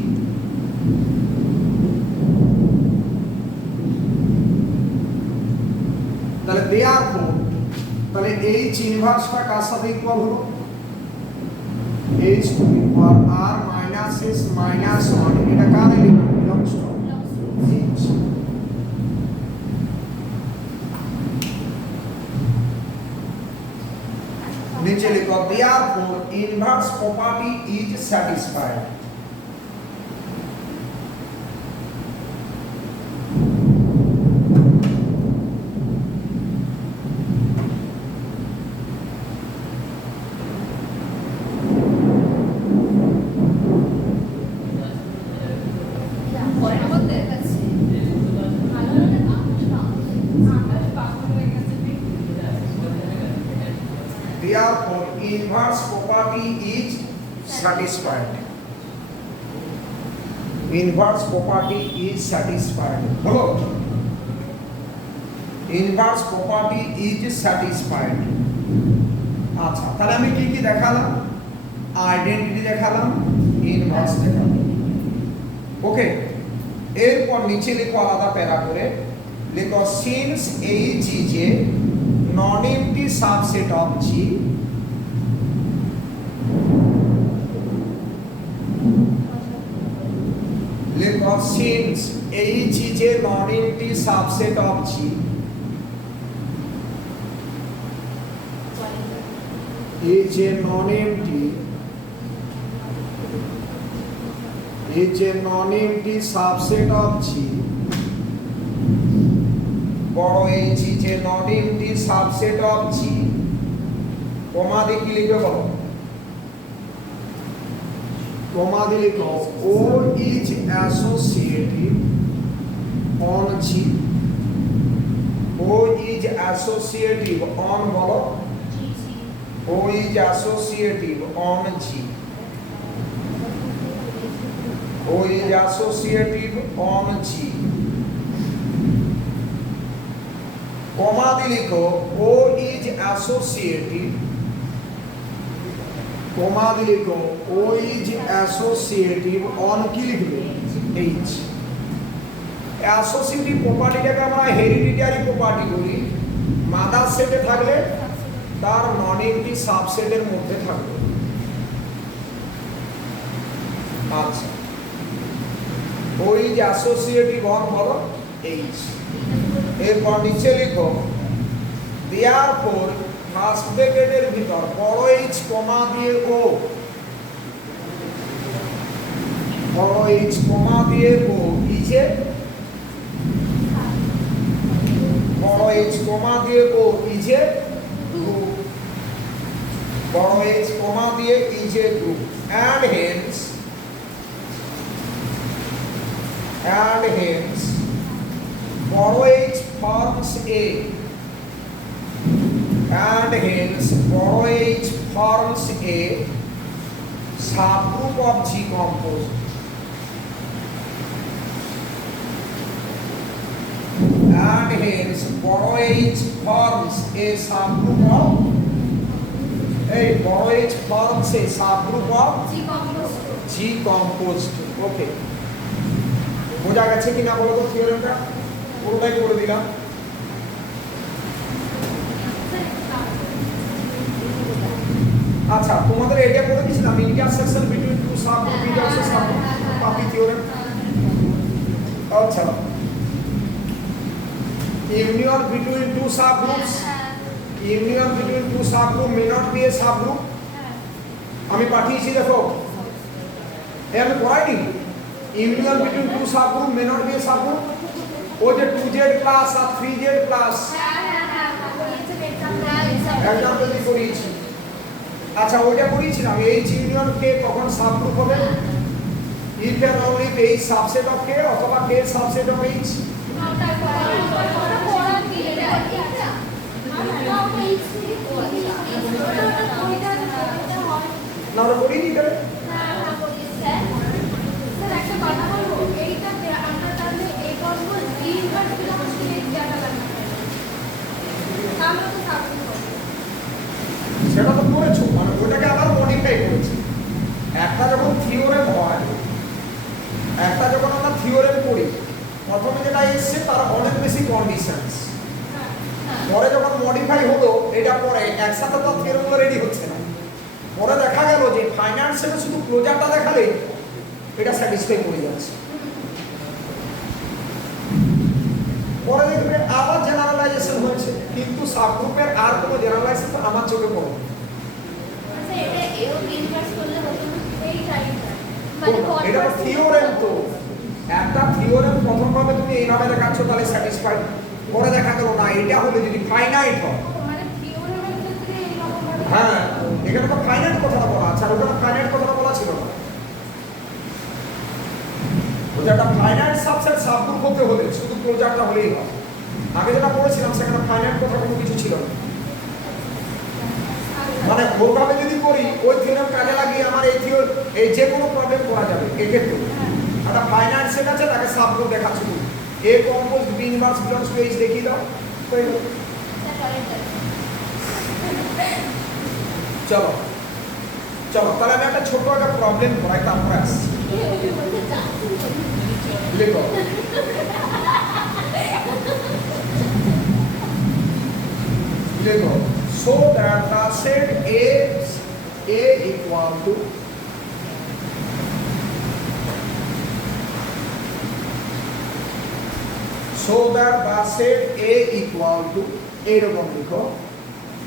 তাহলে therefore তাহলে h ইনভার্সটা কার সাথে ইকুয়াল হলো? h to the power r minus s minus 1 এটা কার এলিমেন্ট? belongs to h। नीचे लिखो therefore inverse property is satisfied। Therefore inverse property is satisfied। Inverse property is satisfied। বলো, inverse property is satisfied। আচ্ছা, তাহলে আমি কি কি দেখালাম? আইডেন্টিটি দেখালাম, ইনভার্স দেখালাম। ওকে, এরপর নিচে লিখো আলাদা প্যারা করে, লিখো since H is a non-empty subset of G, লিখো since H is a non-empty subset of G, is a non-empty subset of G, বড় H is a non-empty subset of G, কমা দিয়ে কি লিখবে বলো, কমা দিয়ে লিখো O is associative on G, O is associative on বলো, O is associative on G, O is associative on G, কমা দিয়ে লিখো O is associative, কমা দিয়ে লিখো O is associative on কি লিখবে H। অ্যাসোসিয়েটিভ প্রপার্টিটাকে আমরা হেরিডিটারি প্রপার্টি বলি, মাদার সেটে থাকলে তার নন এমটি সাবসেটের মধ্যে থাকবে। আচ্ছা, O is associative on বলো H। এরপর নিচে লিখো therefore ফার্স্ট ব্র্যাকেটের ভিতর বড় H কমা দিয়ে O, বড় H কমা দিয়ে O is a, বড় H কমা দিয়ে O is a group, বড় H কমা দিয়ে is a group and hence বড় H forms a, and hence বড় H forms a subgroup of G composed, and hence বড় H forms a subgroup of, এই বড় H forms a subgroup of G composed। ওকে, বোঝা গেছে কিনা বলো তো থিওরেমটা? পুরোটাই করে দিলাম। আচ্ছা, তোমাদের এটা করে দিয়েছিলাম intersection between two subgroup, intersection subgroup copy theorem. আচ্ছা, union between two subgroups, union between two subgroup may not be a subgroup. আমি পাঠিয়েছি দেখো, এই আমি পড়াইনি, union between two subgroup may not be a subgroup. ও যে 2z প্লাস আর 3z প্লাস এক্সাম্পল দিয়ে করিয়েছি। আচ্ছা, ওইটা করিয়েছিলাম H ইউনিয়ন K কখন সাবগ্রুপ হবে, if and only if H subset of K অথবা K সাবসেট অফ H। না ওটা করিয়ে দিতে হবে। সেটা তো করেছো, মানে ওটাকে আবার মডিফাই করেছি। একটা যখন থিওরেম হয়, একটা যখন আমরা থিওরেম করি, প্রথমে যেটা এসছে তার অনেক বেশি কন্ডিশনস, পরে যখন মডিফাই হলো এটা পরে একসাথে তো থিওরেমগুলো রেডি হচ্ছে না, পরে দেখা গেল যে ফাইন্যান্সিয়ালে শুধু ক্লোজারটা দেখালে এটা স্যাটিসফাই করে যাচ্ছে, পরে দেখবে আবার জেনারেলাইজেশন হচ্ছে, কিন্তু সাবগ্রুপের আর কোনো জেনারেলাইজেশন আমার চোখে পড়ে না। এটা থিওরেম, তো একটা থিওরেম প্রথম ভাবে তুমি এইভাবে দেখাচ্ছ তাহলে স্যাটিসফাইড, পরে দেখা গেল না এটা হলে যদি ফাইনাইট হয়, হ্যাঁ এখানে তো ফাইনাইট কথাটা বলা আছে, আর ওখানে ফাইনাইট কথাটা বলা ছিল না। যেটা ফাইনাইট সাবসেট সাবগ্রুপ হতে হলে শুধু ক্লোজারটা হলেই হয়। আগে যেটা পড়েছিলাম সেখানে ফাইনাইট কথা কোনো কিছু ছিল না। মানে ওইভাবে যদি করি ওই থিওরেম কাজে লাগিয়ে আমার এই যে কোনো প্রবলেম করা যাবে এক্ষেত্রে। একটা ফাইনাইট সেট আছে, তাকে সাবগ্রুপ দেখাচ্ছ তুমি, A compose B inverse belongs to H দেখিয়ে দাও। চলো চলো, তাহলে আমি একটা ছোট একটা প্রবলেম করাই, তারপরে আসছি। লিখো লিখো so that the set A equal to so that the set A equal to এরকম লিখো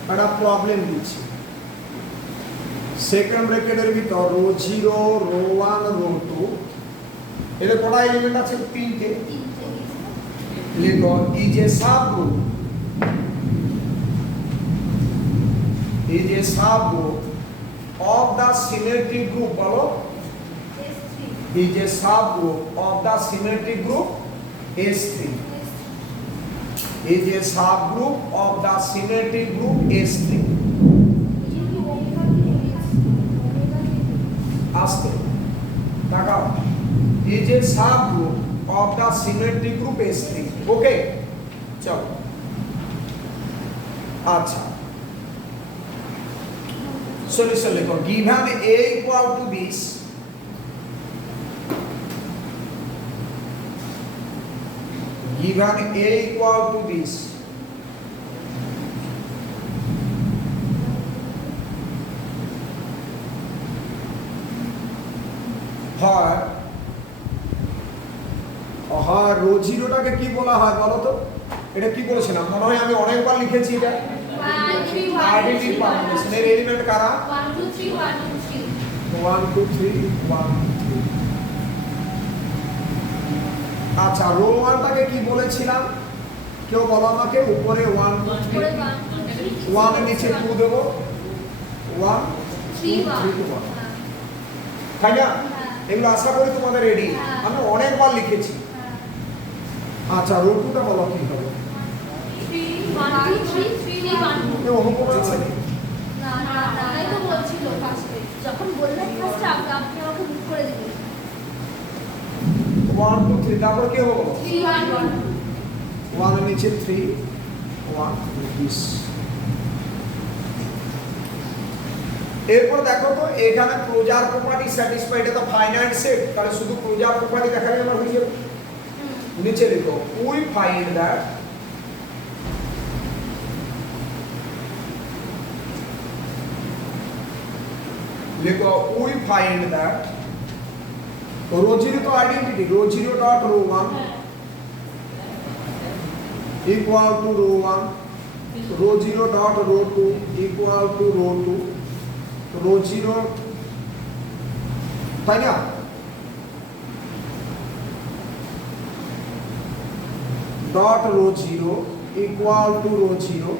একটা প্রবলেম দিচ্ছি সেকেন্ড ব্র্যাকেটের ভিতর রো 0 রো 1 রো 2 এর কটা এলিমেন্ট আছে তিনটে লিখো is a subgroup is a subgroup of the symmetric group বলো is a subgroup of the symmetric group S3 is a subgroup of the symmetric group S3 আস্তে তাকাও is a subgroup of the symmetric group S3 ওকে চলো আচ্ছা solution लिखो given A equal to this given A equal to this হয় রো জিরোটাকে কি বলা হয় বলো তো এটা কি বলেছিলাম মনে হয় আমি অনেকবার লিখেছি এটা আইডেন্টিটি পারমিশন এর এলিমেন্ট কারা 1 2 3 1 2 3 1 2 3 1 2 3 আচ্ছা রো 1টাকে কি বলেছিলাম কেউ বলো আমাকে উপরে 1 2 3 1 এর নিচে 2 দেব 1 3 1 তাই না এগুলো আশা করি তোমাদের রেডি আমি অনেকবার লিখেছি আচ্ছা রো 2টা বলো কি হবে 3 1 2 3 3 1 কেউ অনুকরণ আছে না না তাই তো বলছিল ফার্স্টে যখন বললেন ফার্স্টে আপনি আমাকে বুক করে দিবেন 1 2 3 তারপর কি হবে 3 1 1 এর নিচে 3 1 this এরপর দেখো তো এখানে ক্লোজার প্রপার্টি স্যাটিসফাইড এটা ফাইনাইট সেট তাহলে শুধু ক্লোজার প্রপার্টি দেখালে আমার হয়ে যাবে নিচে লিখো উই ফাইন্ড দ্যাট लिखो we find that rho zero तो identity rho zero dot rho 1 equal to rho 1 rho zero dot rho 2 equal to rho 2 rho zero তাই না dot rho zero equal to rho zero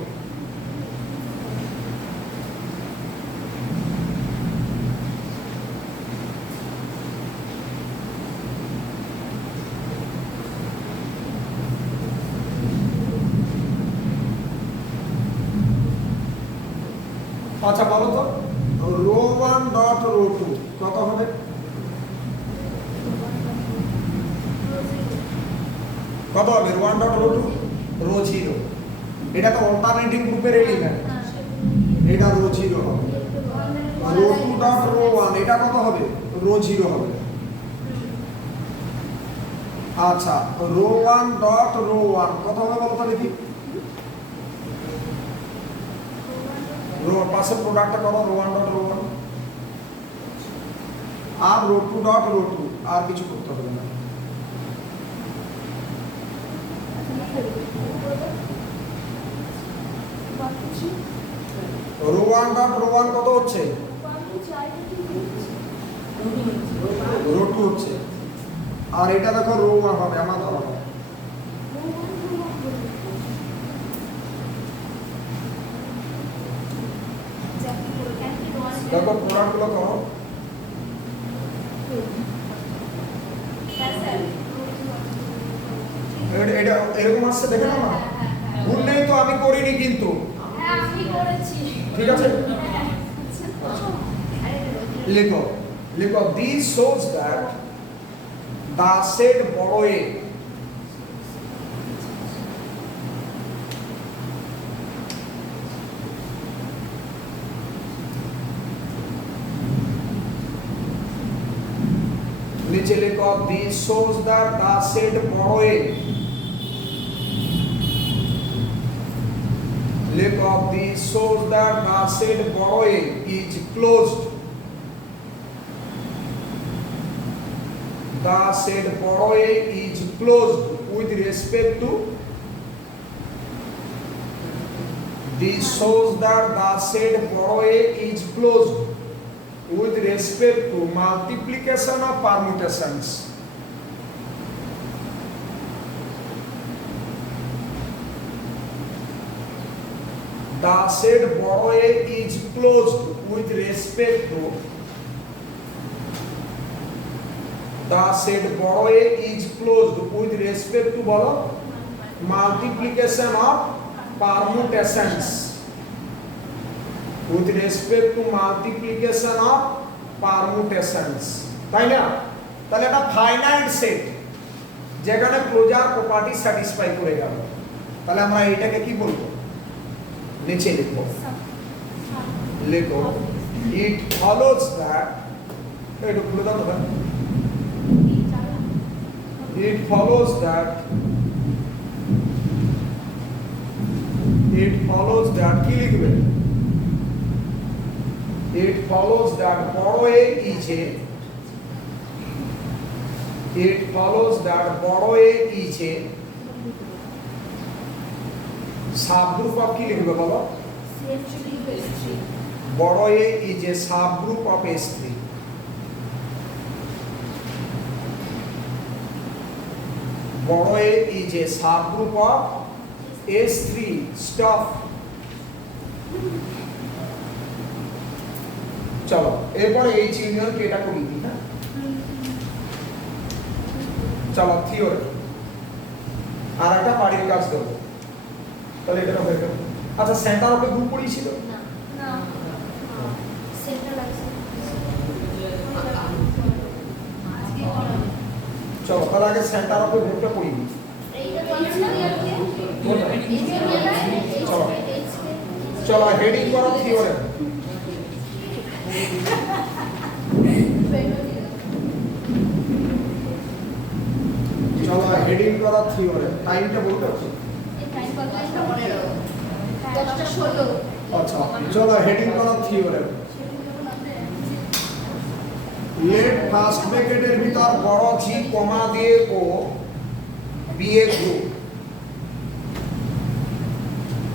আচ্ছা বলো তো রো 1 ডট রো 2 কত হবে কত হবে রো 1 ডট রো 2 রো 0 এটা তো অল্টারনেটিভ গ্রুপের এলিমেন্ট এটা রো 0 হবে রো 2 ডট রো 1 এটা কত হবে রো 0 হবে আচ্ছা রো 1 ডট রো 1 কত হবে বলো তো দেখি रो पास प्रोडक्ट करो रो 1 डॉट रो 1 আর रो 2 डॉट रो 2 আর কিছু করতে হবে না रो 1 डॉट रो 1 কত হচ্ছে रो 2 হচ্ছে আর এটা দেখো रो 1 হবে আমার ধরো দেখো প্রোডাক্টগুলো করো এটা এরকম আসছে দেখে নাও না ভুল নেই তো আমি করিনি কিন্তু হ্যাঁ আমি করেছি ঠিক আছে লিখো লিখো this shows that the set বড় এ নিচে নিচে লেখো this shows that the set বড় এ লেখো this shows that the set বড় A is closed the said borrow A is closed with respect to this shows that the said borrow A is closed with respect to multiplication of permutations. The said borrow A is closed with respect to the said borrow A is closed with respect to বলো multiplication of permutations with respect to multiplication of permutations তাই না তাহলে এটা ফাইনাইট সেট যেখানে ক্লোজার প্রপার্টি স্যাটিসফাই করে গেল তাহলে আমরা এটাকে কি বলবো নিচে লিখো লেখো it follows that এটা খুলে দাও তো it follows that কি লিখবে it follows that বড় a is a it follows that বড় a is a subgroup of কি লিখবে বলো বড় a is a subgroup of S3 বড় A is a subgroup of S3 stop চলো এরপরে H ইউনিয়ন কে এটা করি না চলো থিওরি আর একটা বাড়ির কাজ দেবো তাহলে এটা হয়ে গেল আচ্ছা সেন্টার অফ গ্রুপ পড়িয়েছিল না না সেন্টার আছে চলো তাহলে আগে সেন্টার অফ গ্রুপটা পড়ি এইটা চলো চলো হেডিং করো থিওরেম চলো হেডিং করো থিওরেম টাইমটা বলতে হবে আচ্ছা চলো হেডিং করো থিওরেম লেট ফার্স্ট ব্র্যাকেটের ভিতর বড় জি কমা দিয়ে ও বিএ গ্রুপ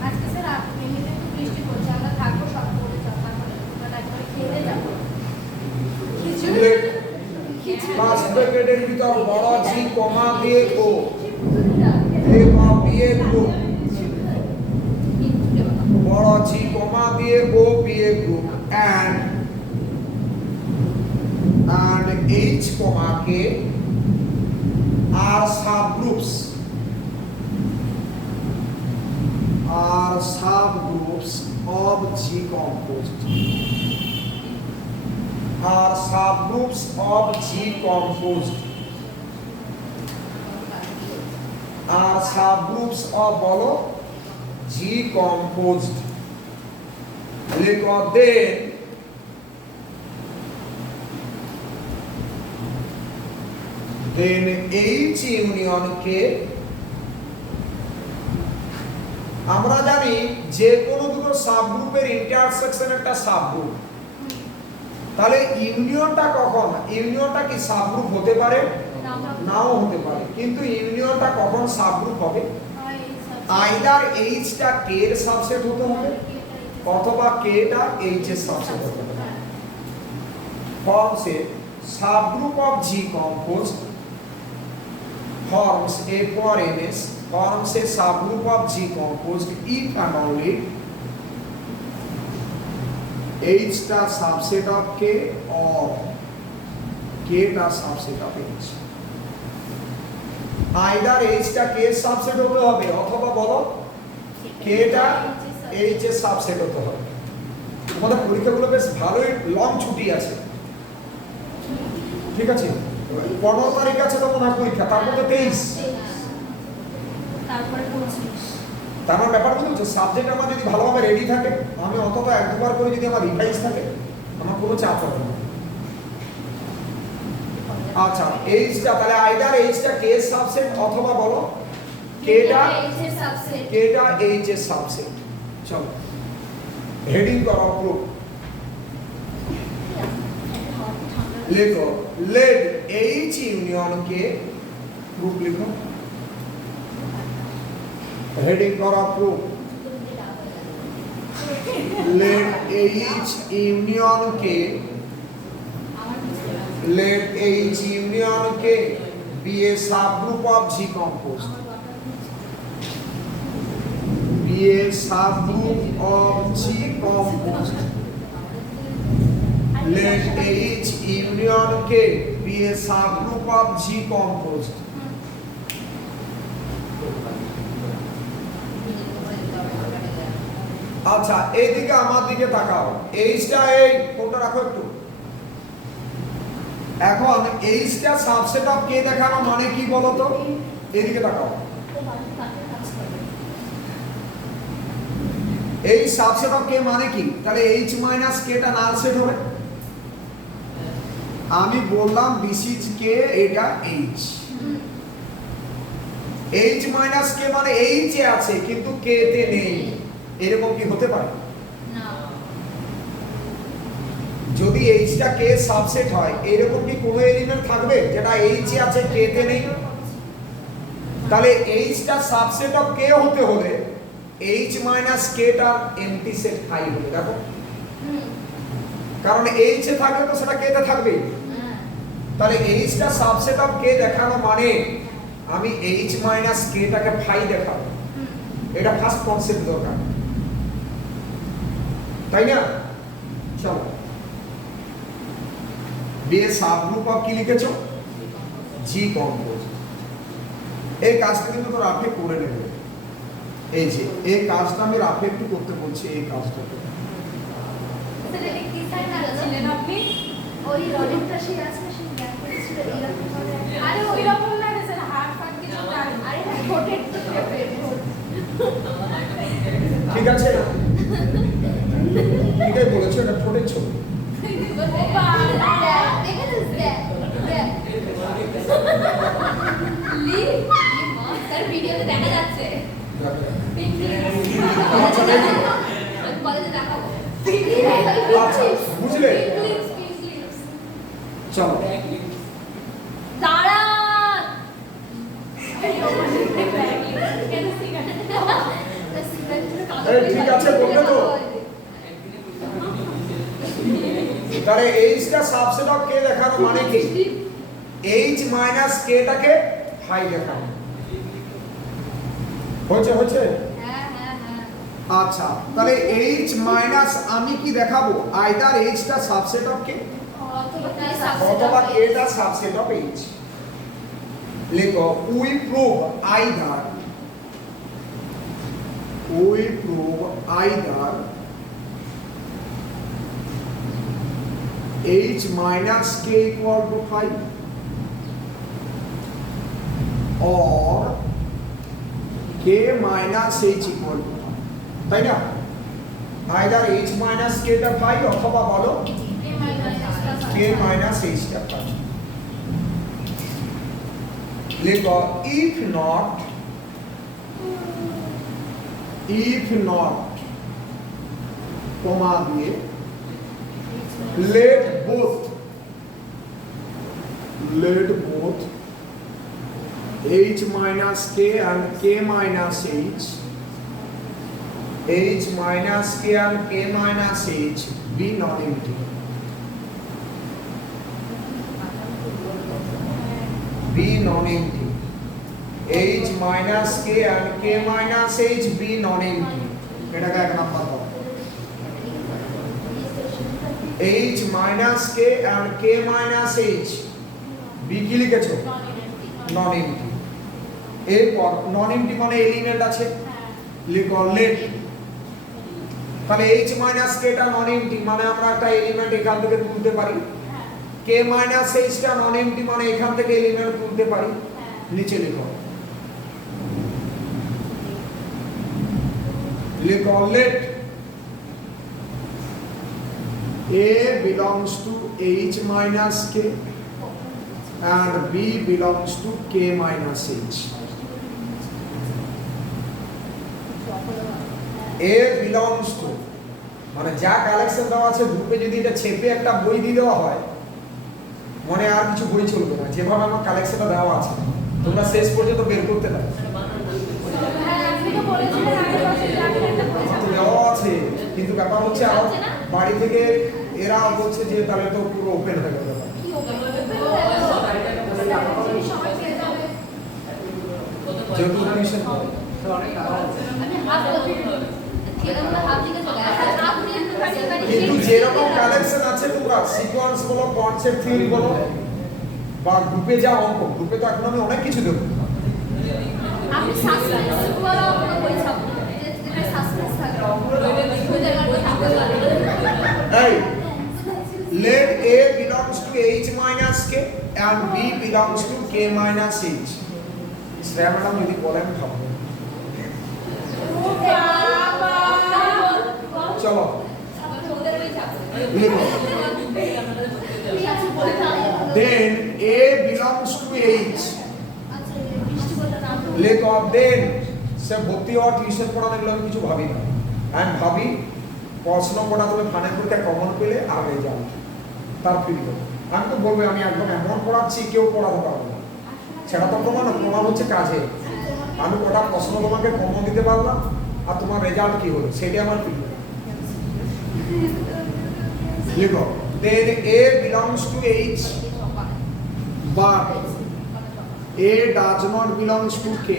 আজকে স্যার আপনি একটু বৃষ্টি পড়ছে আমরা থাকবো সব করে তারপরে আমরা একবার খেতে যাব লেট ফার্স্ট ব্র্যাকেটের ভিতর বড় জি কমা দিয়ে ও বিএ গ্রুপ বড় জি কমা দিয়ে ও be a group and H comma K are subgroups of G composed are subgroups of G composed are subgroups of বলো G composed লেখো then H ইউনিয়ন কে আমরা জানি যে কোনো দুটো সাবগ্রুপের ইন্টারসেকশন একটা সাবগ্রুপ তাহলে ইউনিয়নটা কখন ইউনিয়নটা কি সাবগ্রুপ হতে পারে নাও হতে পারে কিন্তু ইউনিয়নটা কখন সাবগ্রুপ হবে আইদার H টা K এর সাবসেট হতে হবে অথবা K টা H এর সাবসেট হতে হবে forms a subgroup of G composed forms a for NS forms a subgroup of G composed if and only H টা subset of K or K টা subset of H either H টা K এর subset হতে হবে অথবা বলো K টা H এর subset হতে হবে তোমাদের পরীক্ষাগুলো বেশ ভালোই লং ছুটি আছে ঠিক আছে 15 তারিখ আছে তো মনে হয় পরীক্ষা তারপর তো 23 তারপরে 25 তারপর ব্যাপার কি হচ্ছে সাবজেক্ট আমার যদি ভালোভাবে রেডি থাকে আমি অন্তত এক দুবার করে যদি আমার রিভাইজ থাকে আমার কোনো চাপ হবে না আচ্ছা এইচটা তাহলে আইদার এইচটা কে এর সাবসেট অথবা বলো কেটা এইচ এর সাবসেট কেটা এইচ এর সাবসেট চলো হেডিং করো প্রুফ লিখো লেট এইচ ইউনিয়ন কে প্রুফ লিখো হেডিং করো proof let H union K let H union K be a subgroup of G composed be a subgroup of G composed let H union K be a subgroup of G composed আচ্ছা এইদিকে আমার দিকে তাকাও এইচটা এই ফোনটা রাখো একটু এখন এইচটা সাবসেট অফ কে দেখানো মানে কি বলো তো এইদিকে তাকাও এই সাবসেট অফ কে মানে কি তাহলে এইচ মাইনাস কেটা নাল সেট হবে আমি বললাম দিস ইজ কে এটা এইচ এইচ মাইনাস কে মানে এইচ এ আছে কিন্তু কে তে নেই এরকম কি হতে পারে না যদি এইচটা কে সাবসেট হয় এরকম কি কোনো এলিমেন্ট থাকবে যেটা এইচ এ আছে কে তে নেই তাহলে এইচটা সাবসেট অফ কে হতে হলে এইচ মাইনাস কেটা এমটি সেট হাই হবে দেখো কারণ এইচ এ থাকলে তো সেটা কে তে থাকবে তাহলে এইচটা সাবসেট অফ কে দেখানো মানে আমি এইচ মাইনাস কেটাকে ফাই দেখাবো এটা ফার্স্ট কনসেপ্ট দরকার তাই না চলো বিয়ে সাবগ্রুপ অফ কি লিখেছো জি কম্পোজ এই কাজটা কিন্তু তো রাফে করে নেবে এই যে এই কাজটা আমি রাফে একটু করতে বলছি এই কাজটা স্যার এটা কি সাইন আছেন আপনি ওই রডিংটা সেই আছে সেই ব্যাক করেছিল এরকম করে আরে ওই রকম না রে স্যার হার্ড ফাট কিছু না আরে ঠোঁটের তো পেট ঠিক আছে ঠিকই বলেছো এটা ঠোঁটের ছবি বাবা দেখেছিস দেখ দেখ লি স্যার ভিডিওতে দেখা যাচ্ছে আমি কলেজে দেখাবো আচ্ছা বুঝলে চলো দাঁড়ান এই ঠিক আছে বললে তো তাহলে এইচটা সাবসেট অফ কে দেখানো মানে কি এইচ মাইনাস কেটাকে হাই দেখানো হচ্ছে হচ্ছে হ্যাঁ হ্যাঁ হ্যাঁ আচ্ছা তাহলে এইচ মাইনাস আমি কি দেখাবো আইদার এইচটা সাবসেট অফ কে অথবা কেটা সাবসেট অফ এইচ লিখো we prove either H minus K equal to 5 or K minus H equal to 5 তাই না either H minus K টা 5 অথবা বলো K minus H টা 5 লিখো if not কমা দিয়ে let both H minus K and K minus H minus K and K minus H be non-empty. Be non-empty. H minus K and K minus H be non-empty. এটাকে এক নাম্বার দাও H minus K and K minus H B কি লিখেছো নন এমটি এরপর নন এমটি মানে এলিমেন্ট আছে লিখো লেট তাহলে H minus K টা নন এমটি মানে আমরা একটা এলিমেন্ট এখান থেকে তুলতে পারি K minus H টা নন এমটি মানে এখান থেকে এলিমেন্ট তুলতে পারি নিচে লিখো let A belongs to H minus K and B belongs to K minus H. A belongs to মানে যা কালেকশন দেওয়া আছে গ্রুপে যদি এটা ছেপে একটা বই দিয়ে দেওয়া হয় মনে আর কিছু বই চলবে না, যেভাবে আমার কালেকশনটা দেওয়া আছে তোমরা শেষ পর্যন্ত বের করতে পারো। হ্যাঁ আপনি তো বলেছিলেন আগের বছর যে আপনি একটা বই তো ছাপাবেন। দেওয়া আছে কিন্তু ব্যাপার হচ্ছে আমার বাড়ি থেকে এরা বলছে যে তাহলে তো পুরো ওপেন হয়ে গেল ব্যাপার। কি ওপেন সবাই পেয়ে যাবে। যেহেতু টিউশন আমি হাত বলছি আমরা হাত দিকে চলে আসি আপনি একটু কাছে কিন্তু যেরকম কালেকশন আছে তোমরা সিকোয়েন্স বলো কনসেপ্ট থিওরি বলো বা গ্রুপে যা অঙ্ক গ্রুপে তো এখন আমি অনেক কিছু দেবো। আপনি সাসপেন্স ওয়ালা কোনো বই ছাপাবেন যেটা সাসপেন্স থাকে ওদের গল্প থাকতে পারে। এই let A belongs to H minus K and B belongs to K minus H. Shreya madam যদি বলেন খাবো। চলো ওদের বই ছাপাবেন। লিখো ঠিক আছে বলে দাও। then A belongs to H আচ্ছা বৃষ্টি বলতে নাম তো লেখো then সে ভর্তি হওয়া টিউশন পড়ানো এগুলো আমি কিছু ভাবি না, আমি ভাবি পড়াশোনা পড়া তুমি ফাইনাল পরীক্ষা কমন পেলে আগে যাও তার ফিল করো। আমি তো বলবো আমি একদম এমন পড়াচ্ছি কেউ পড়াতে পারবে না, সেটা তো প্রমাণ হচ্ছে কাজে। আমি কটা প্রশ্ন তোমাকে কমন দিতে পারলাম আর তোমার রেজাল্ট কি হলো সেটাই আমার ফিল। লিখো then A belongs to H but A does not belongs to K.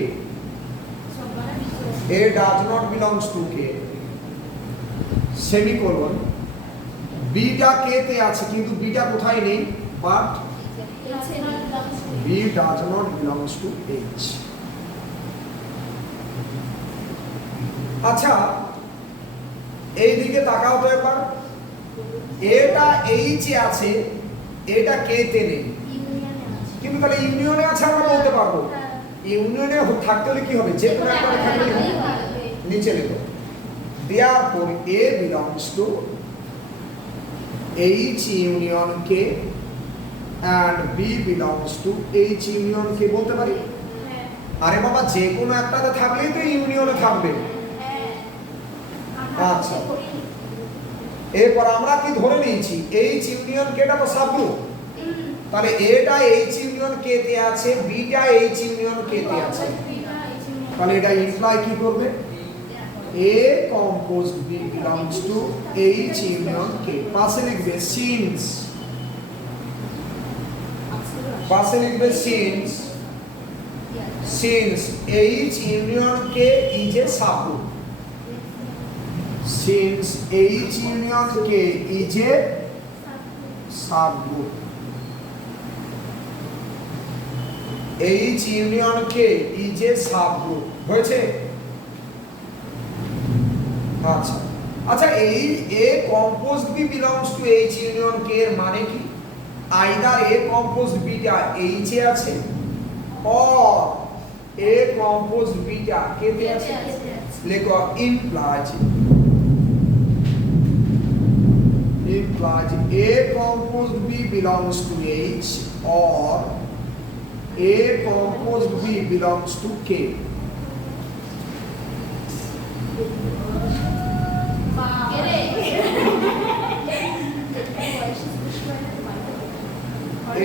A does not belongs to K. Semicolon beta K তে আছে কিন্তু বিটা কোথায় নেই, but B does not belongs to H. আচ্ছা এইদিকে তাকাও তো একবার, এটা H এ আছে এটা কে তে নেই কিন্তু তাহলে ইউনিয়নে আছে আমরা বলতে পারবো। ইউনিয়নে থাকতে হলে কি হবে, যে কোনো একটা থাকলে নিচে লিখো therefore A belongs to H union K and B belongs to H union K বলতে পারি। আরে বাবা যে কোনো একটাতে থাকলেই তো ইউনিয়নে থাকবে। আচ্ছা এরপর আমরা কি ধরে নিয়েছি H ইউনিয়ন Kটা তো সাবগ্রুপ, তাহলে এটা H ইউনিয়ন K তে আছে বিটা H ইউনিয়ন K তে আছে, তাহলে এটা ইমপ্লাই কি করবে A composed B belongs to H union K। পাশে লিখবে since, পাশে লিখবে since H union K is a subgroup, since H union K is a subgroup, H union K is a subgroup হয়েছে। আচ্ছা আচ্ছা এই A composed B belongs to H union K এর মানে কি, either A composed B টা H এ আছে or A composed B টা K তে আছে। লেখো implies A composed B belongs to H or A composed B belongs to K।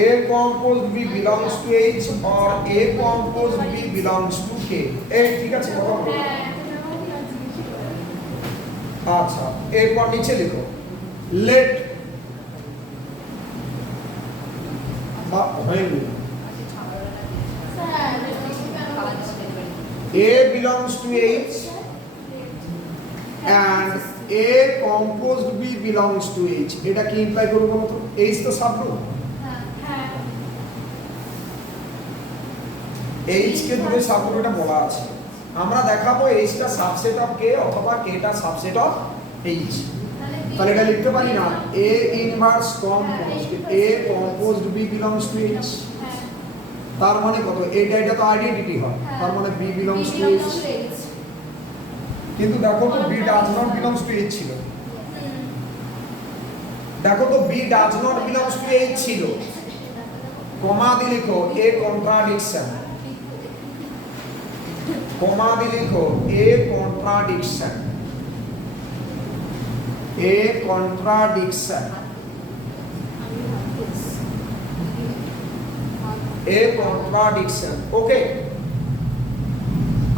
A composed B belongs to H or A composed B belongs to K। এই ঠিক আছে কথা বলো। আচ্ছা এরপর নিচে লিখো let বা হয়ে গেল A belongs to H and A composed B belongs to H। এটা কি ইমপ্লাই করব বলো তো, H তো সাবগ্রুপ, H কে ধরে সাবগ্রুপটা বলা আছে, আমরা দেখাবো H টা সাবসেট অফ K অথবা K টা সাবসেট অফ H। তাহলে এটা লিখতে পারি না A inverse composed A composed B belongs to H, তার মানে কত এটা তো আইডেন্টিটি হয়, তার মানে B belongs to H। কিন্তু দেখো তো B does not belongs to H ছিল, দেখো তো B does not belongs to H ছিল কমা দিয়ে লিখো এ কন্ট্রাডিকশন, কমা দিয়ে লিখো এ কন্ট্রাডিকশন, এ কন্ট্রাডিকশন, এ কন্ট্রাডিকশন। ওকে,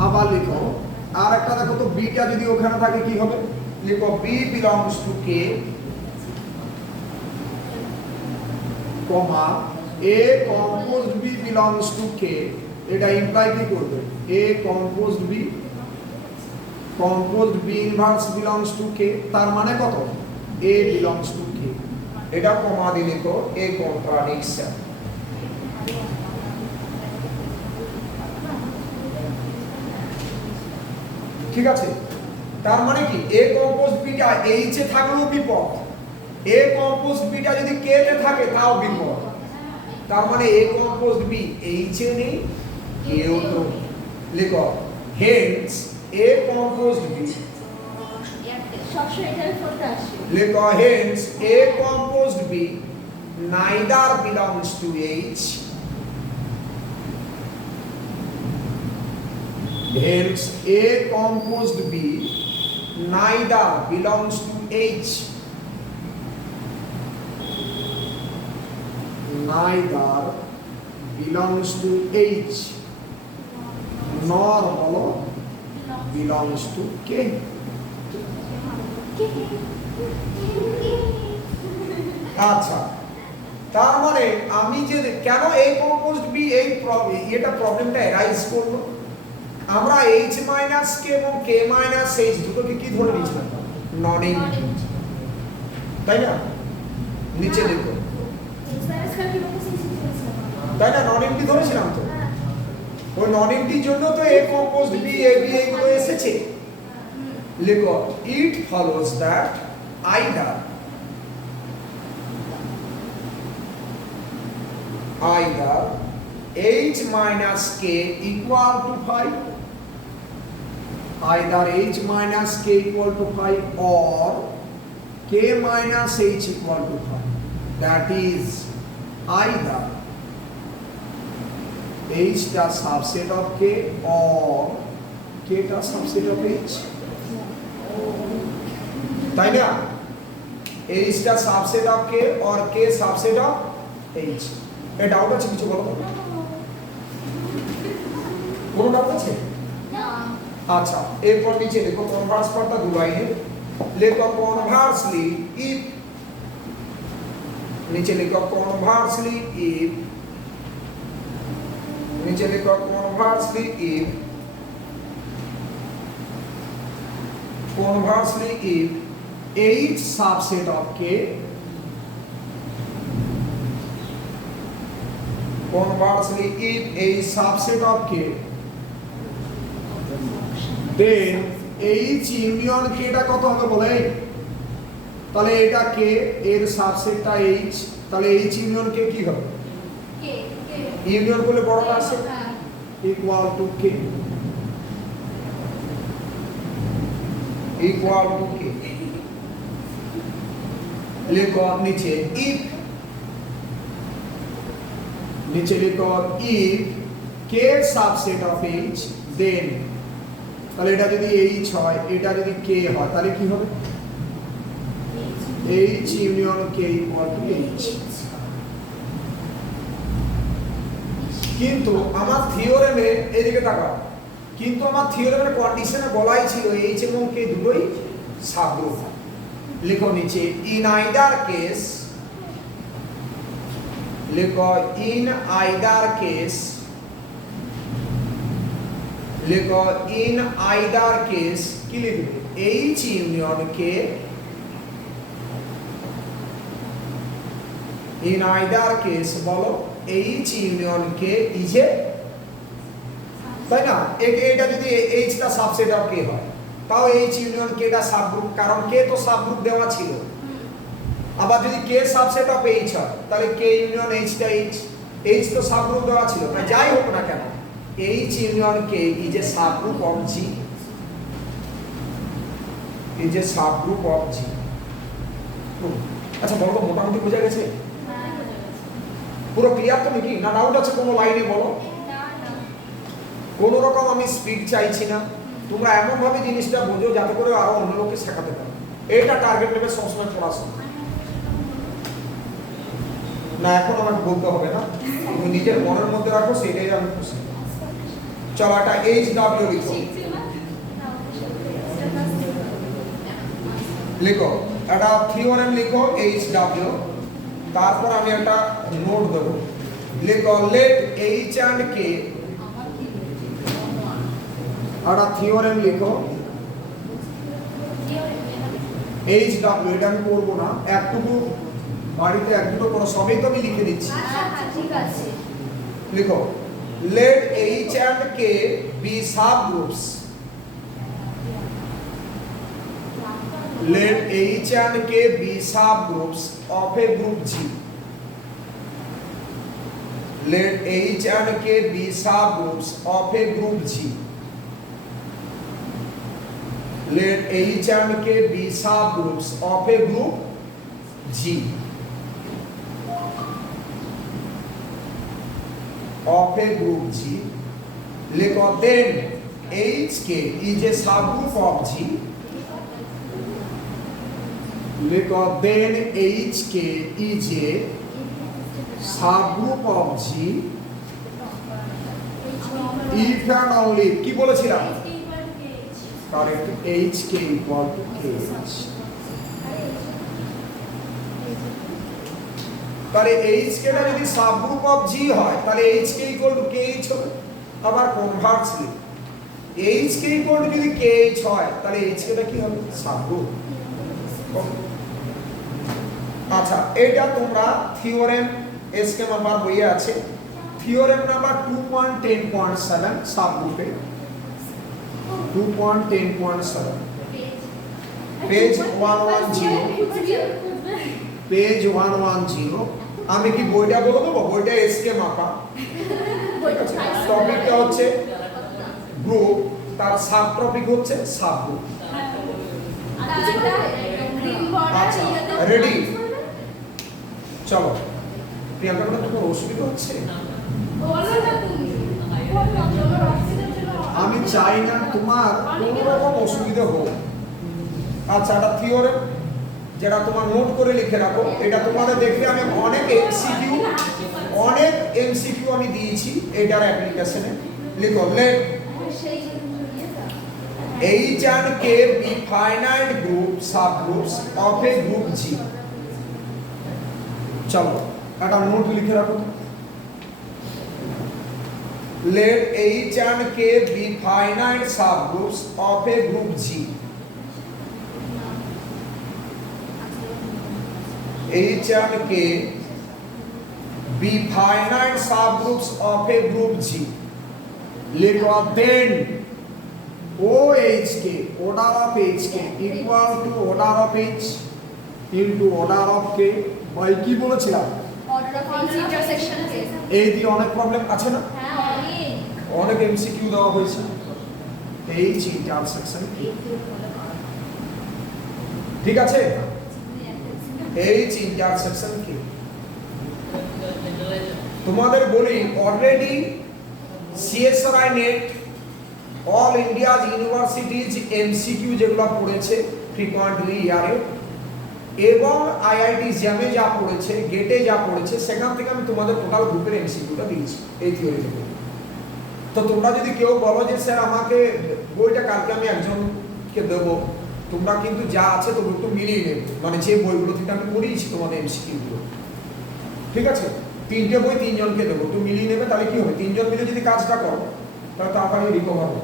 আবার লিখো আর একটা দেখো তো বিটা যদি ওখানে থাকে কি হবে, লিখো B belongs to K comma A composed B belongs to K. এটা ইমপ্লাই কি করবে, A composed B, composed B inverse belongs to K, তার মানে কত, এ বিলংস টু কে। এটা কমা দিয়ে লিখো এ কন্ট্রাডিকশন। ঠিক আছে, তার মানে কি এ কম্পোজ বিটা এইচ এ থাকলেও বিপদ, এ কম্পোজ বিটা যদি কে তে থাকে তাও বিপদ। তার মানে এ কম্পোজ বি এইচ এ নেই, কেও তো। লিখো হেন্স এ কম্পোজ বি, লিখো hence A compose B neither belongs to H, hence A composed B neither belongs to H, neither belongs to H nor holo belongs to K। আচ্ছা, তার মানে আমি যে কেন A composed B এই এটা প্রবলেমটা অ্যারাইজ করলো, আমরা h মাইনাস কে এবং k মাইনাস h দুটোকে কি ধরে নিয়েছিলাম, নন ইনটিজ, তাই না? নিচে দেখো, তাই না, নন ইনটিজ ধরেছিলাম তো, ওই নন ইনটিজ জন্য তো a composed b a b এগুলো এসেছে। লিখো it follows that either h minus k equal to 5, either h minus k equal to 5 or k minus h equal to 5, that is either h the subset of k or k the subset of h, তাই না? h the subset of k or k subset of h। A doubt আছে কিছু বলো তো, কোনো ডাউট আছে? আচ্ছা, এরপর নিচে দেখো কনভার্স পার্টটা দু লাইনে, লেখো কনভার্সলি ইফ, নিচে লেখো কনভার্সলি ইফ, নিচে লেখো conversely if, conversely if h subset of k, conversely if a subset of k, then h union k টা কত হবে বলে, তাহলে এটা k এর সাবসেটটা h, তাহলে h union k কি হবে, ইউনিয়ন করলে বড়টা আসে equal to k, equal to k। লিখো নিচে if, নিচে লিখো if k subset of h then, তাহলে এটা যদি h হয় এটা যদি k হয় তাহলে কি হবে, h union k equal to h। কিন্তু আমার থিওরেমে এদিকে তাকাও, কিন্তু আমার থিওরেমের কন্ডিশনে বলাই ছিল h এবং k দুটোই সাবগ্রুপ। লিখো নিচে ইন আইদার কেস, লিখো ইন আইদার কেস, লিখো ইন আইদার কেস কি লিখবে, h union k, in either case বলো h union k is a, তাই না? এটা যদি h টা সাবসেট অফ k হয় তাও h ইউনিয়ন k টা সাবগ্রুপ, কারণ k তো সাবগ্রুপ দেওয়া ছিল। আবার যদি k সাবসেট অফ h হয় তাহলে k ইউনিয়ন h টা h তো সাবগ্রুপ দেওয়া ছিল, তাই যাই হোক না কেন h union k is a subgroup of g, is a subgroup of g। আচ্ছা বলো, মোটামুটি বোঝা গেছে? পুরো ক্লিয়ার তো নাকি, না ডাউট আছে কোনো লাইনে বলো? না না কোনো রকম আমি স্পিড চাইছি না, তোমরা এমন ভাবে জিনিসটা বোঝো যাতে করে আরো অন্য লোককে শেখাতে পারো। এটা টার্গেট নেবে সবসময় পড়াশোনা। না এখন আমাকে বলতে হবে না, তুমি নিজের মনের মধ্যে রাখো, সেটাই আমি খুশি। চলো একটা HW লিখো, লিখো একটা থিওরেম লিখো HW, তারপর আমি একটা নোট দেবো। লিখো লেট H and K, একটা থিওরেম লিখো HW। এটা আমি করবো না, একটুকু বাড়িতে এক দুটো করো, সবই তো আমি লিখে দিচ্ছি। আচ্ছা ঠিক আছে লিখো let H and K be subgroups, let H and K be subgroups of a group G, let H and K be subgroups of a group G, let H and K be subgroups of a group G, of a group G। लिखो then HK is a subgroup of G, लिखो then HK is a subgroup of G if and only কি বলেছিলাম? Correct, HK equal to KH। তাহলে HK টা যদি সাবগ্রুপ অফ G হয় তাহলে HK equal to KH হবে। আবার কনভার্সলি HK equal to যদি KH হয় তাহলে HK টা কি হবে? সাবগ্রুপ। আচ্ছা এটা তোমরা থিওরেম এসকে নাম্বার বইয়ে আছে, থিওরেম নাম্বার 2.10.7 সাবগ্রুপে 2.10.7 পেজ 110, পেজ 110। আমি কি বইটা বলে দেবো? বইটা এসকে মাপা। টপিকটা হচ্ছে গ্রুপ, তার সাব টপিক হচ্ছে সাবগ্রুপ। আচ্ছা রেডি? চলো প্রিয়াঙ্কা, তোমার অসুবিধা হচ্ছে? আমি চাই না তোমার কোনো রকম অসুবিধা হোক। আচ্ছা একটা থিওরেম যেটা তোমার নোট করে লিখে রাখো, এটা তোমাদের দেখলে আমি অনেক এমসিকিউ আমি দিয়েছি এটার অ্যাপ্লিকেশনে। লিখো let H and K be finite group subgroups of a group G। চলো একটা নোট লিখে রাখো, let H and K be finite subgroups of a group G, H and K be finite subgroups of a group G। लिखो then OHK, order of HK equal to order of H into order of K by কি বলেছিলাম? Order of intersection case. এই দিয়ে অনেক প্রবলেম আছে না? হ্যাঁ অনেক এমসিকিউ দেওয়া হয়েছে। H ইন্টারসেকশন কি? ঠিক আছে, H ইন্টারসেকশন কি? তোমাদের বলি already CSRI net all India's universities MCQ যেগুলো পড়েছে ফ্রিকোয়েন্টলি ইয়ারে, এবং IIT জ্যামে যা পড়েছে, গেটে যা পড়েছে, সেখান থেকে আমি তোমাদের টোটাল গ্রুপের এমসিকিউটা দিয়েছি এই থিওরি থেকে। তো তোমরা যদি কেউ বলো যে স্যার আমাকে বইটা কালকে আমি একজনকে দেবো, তোমরা কিন্তু যা আছে তোমরা একটু মিলিয়ে নেবে, মানে যে বইগুলো থেকে আমি পড়িয়েছি তোমাদের এমসিকিউগুলো, ঠিক আছে? 3টে বই 3 জনকে দেবো, একটু মিলিয়ে নেবে, তাহলে কি হবে? 3 জন মিলে যদি কাজটা করো তাহলে তাড়াতাড়ি রিকভার হবে।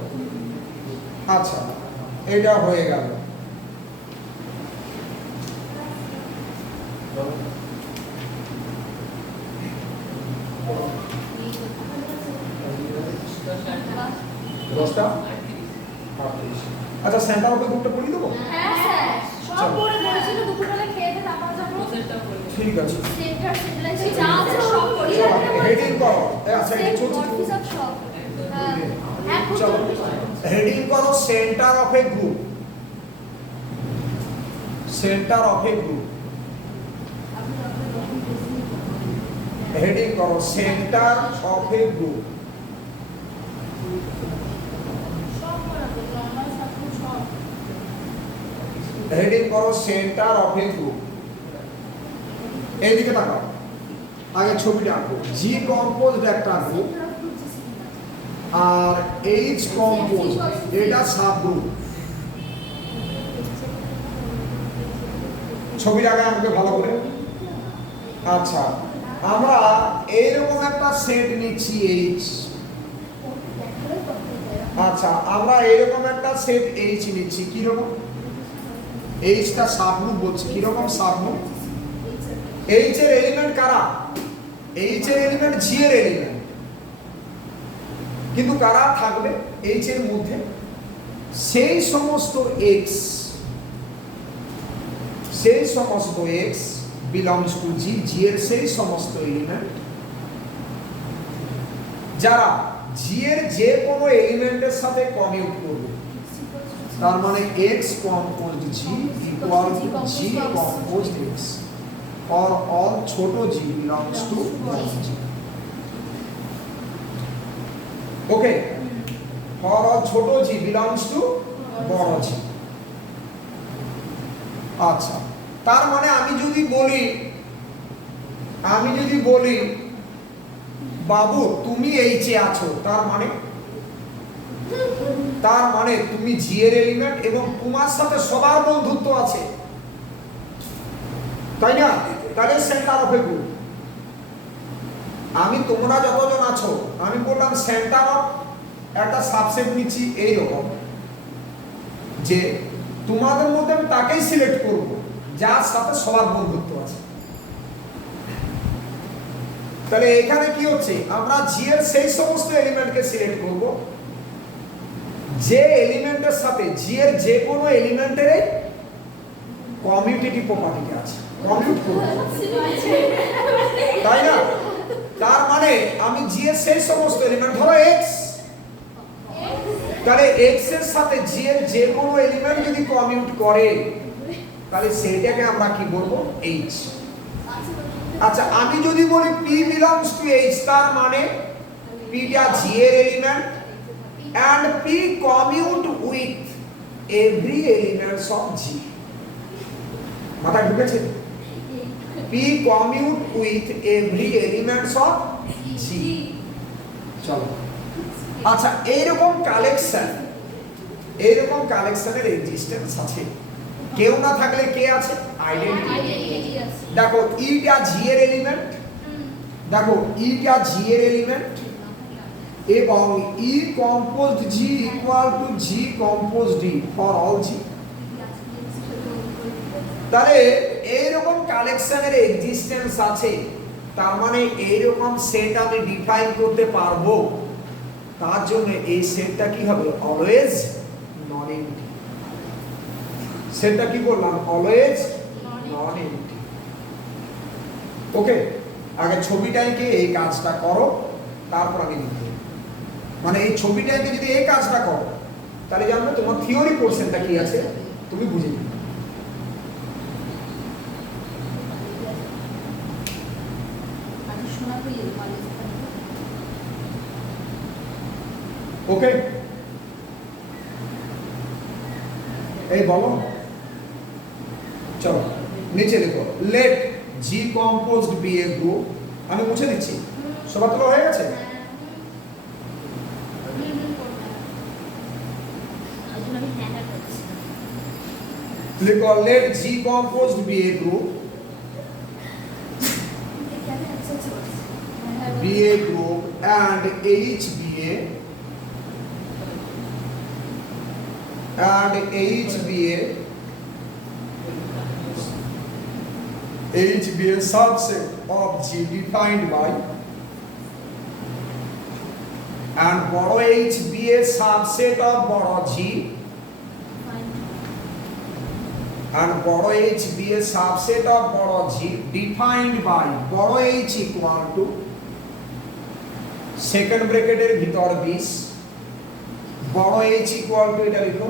আচ্ছা এটা হয়ে গেল। আচ্ছা সেন্টার অফ গ্রুপটা পড়িয়ে দেবো? হ্যাঁ স্যার সব পড়ে বলেছিল দুপুরবেলা খেয়ে দিয়ে তারপর যাব। ঠিক আছে, সেন্টার সেন্টার যা আছে সব পড়িয়ে হেডিং করো। আচ্ছা এটা ছোট ছোট সব হ্যাঁ চলো হেডিং করো centre of a group, centre of a group. Heading করো সেন্টার অফ এ গ্রুপ। সব করাবো নরমাল সাপোর্ট সব হেডিং করো সেন্টার অফ এ গ্রুপ। এইদিকে তাকাও, আগে ছবিটা আঁকো। জি কম্পোজড একটা গ্রুপ আর এইচ কম্পোজ এটা সাব গ্রুপ। ছবির আগে আমাকে ভালো করে। আচ্ছা, আমরা এইরকম একটা সেট নিচ্ছি এইচ। আচ্ছা, আমরা এইরকম একটা সেট এইচ নিচ্ছি। কি রকম? এইচটা সাবগ্রুপ বলছি। কি রকম সাবগ্রুপ? এইচ এর এলিমেন্ট কারা? এইচ এর এলিমেন্ট জি এর এলিমেন্ট, কিন্তু কারা থাকবে এইচ এর মধ্যে? সেই সমস্ত এক্স, সেই সমস্ত এক্স বিলংস টু জি, জি এর সেই সমস্ত এলিমেন্ট যারা জি এর যে কোনো এলিমেন্টের সাথে কমিউট করবে। তার মানে X composed G equal to G composed X for all ছোট G belongs to G. Okay, for all ছোট জি বিলংস টু বড় জি। আচ্ছা, তার মানে আমি যদি বলি বাবু তুমি এইচে আছো, তার মানে তুমি জি এর এলিমেন্ট এবং তোমার সাথে সবার বন্ধুত্ব আছে, তাই না? তাহলে সেন্টার অফ এ গ্রুপ। আমি তোমরা যতজন আছো, আমি বললাম সেন্টার অফ একটা সাবসেট নিচ্ছি এইরকম যে তোমাদের মধ্যে আমি তাকেই সিলেক্ট করব যার সাথে সবার বন্ধুত্ব আছে। তাহলে এখানে কি হচ্ছে? আমরা জি এর সেই সমস্ত এলিমেন্টকে সিলেক্ট করব যে এলিমেন্টের সাথে জি এর যে কোনো এলিমেন্টের কমিউটেটিভ প্রপার্টি আছে, কমিউট করব, তাই না? তার মানে আমি জি এর সেই সমস্ত এলিমেন্ট, ধরো এক্স, তাহলে এক্স এর সাথে জি এর যে কোনো এলিমেন্ট যদি কমিউট করে তাহলে সেটাকে আমরা কি বলবো? এইচ। আচ্ছা, আমি যদি বলি পি বিলংস টু এইচ, তার মানে পিটা জি এর element and P commute with every elements of G. মাথায় ঢুকেছে? P commute with every elements of G. চলো, আচ্ছা, এইরকম কালেকশনের এক্সিস্টেন্স আছে। কেউ না থাকলে কে আছে? আইডেন্টিটি। দেখো ইটা জি এর এলিমেন্ট, এবং E composed G equal to G composed D for all G. তাহলে এইরকম কালেকশনের এক্সিস্টেন্স আছে, তার মানে এইরকম সেট আমি ডিফাইন করতে পারবো। তার জন্য এই সেটটা কি হবে? Always non MT. সেটটা কি বললাম? Always non MT. ওকে, আগে ছবিটাকে এই কাজটা করো, তারপর আমি লিখব। মানে এই ছবিটাকে যদি এই কাজটা করো তাহলে জানবে তোমার থিওরি পোরশনটা কি আছে, তুমি বুঝে নিবে। ওকে, এই বলো, চলো নিচে লিখো let G composed be a group. আমি মুছে দিচ্ছি, সবার তোলা হয়ে গেছে? লিখো let G composed be a group, and H be a subset of G defined by, and বড় H be a subset of বড় G, and বড় H be a subset of বড় G defined by বড় H equal to সেকেন্ড ব্র্যাকেটের ভিতর 20, বড় H equal to এটা লিখো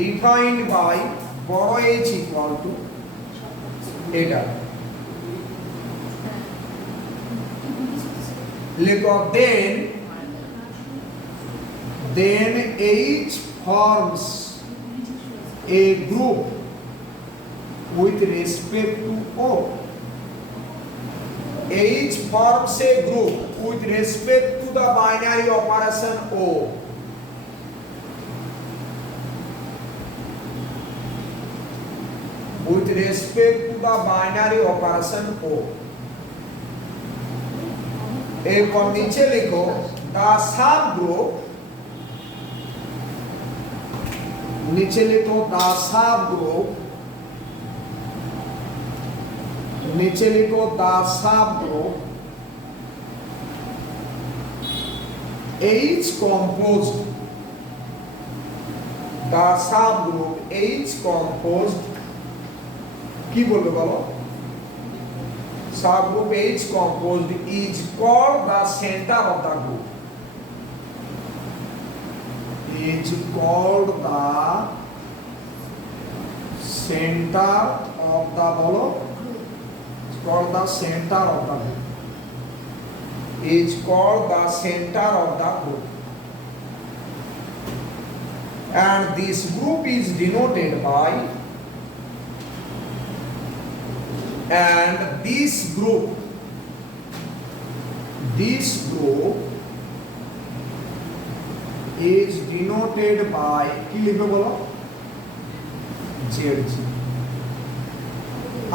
defined by বড় H equal to এটা। লিখো then H forms a group with respect to O. H forms a group with respect to the binary operation O. With respect to the binary operation O. এরপর নিচে লিখো the subgroup, নিচে লিখো the subgroup, নিচে লিখো the subgroup H composed, the subgroup H composed কি বলবে বলো? Subgroup H composed is called the center of the group. Is called the center of the bolo. It's called the center of the group. Is called the center of the group. And this group is denoted by, and this group is denoted by কি লিখবে বলো? ZG.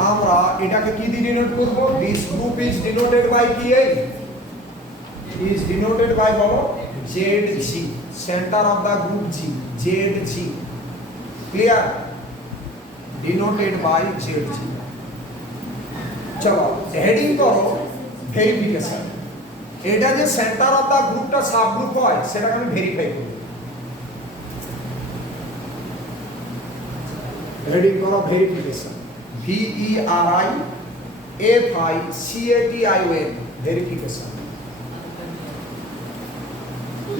আমরা এটাকে কি দিয়ে ডিনোট করব? this group is denoted by কি? is denoted by বলো ZG, center of the group G, ZG. clear? denoted by ZG. চলো হেডিং করো ভেরিফিকেশন। এটা যে সেন্টার অফ দা গ্রুপটা সাব গ্রুপ হয় সেটাকে আমি ভেরিফাই করব। হেডিং করো ভেরিফিকেশন, VERIFICATION, ভেরিফিকেশন।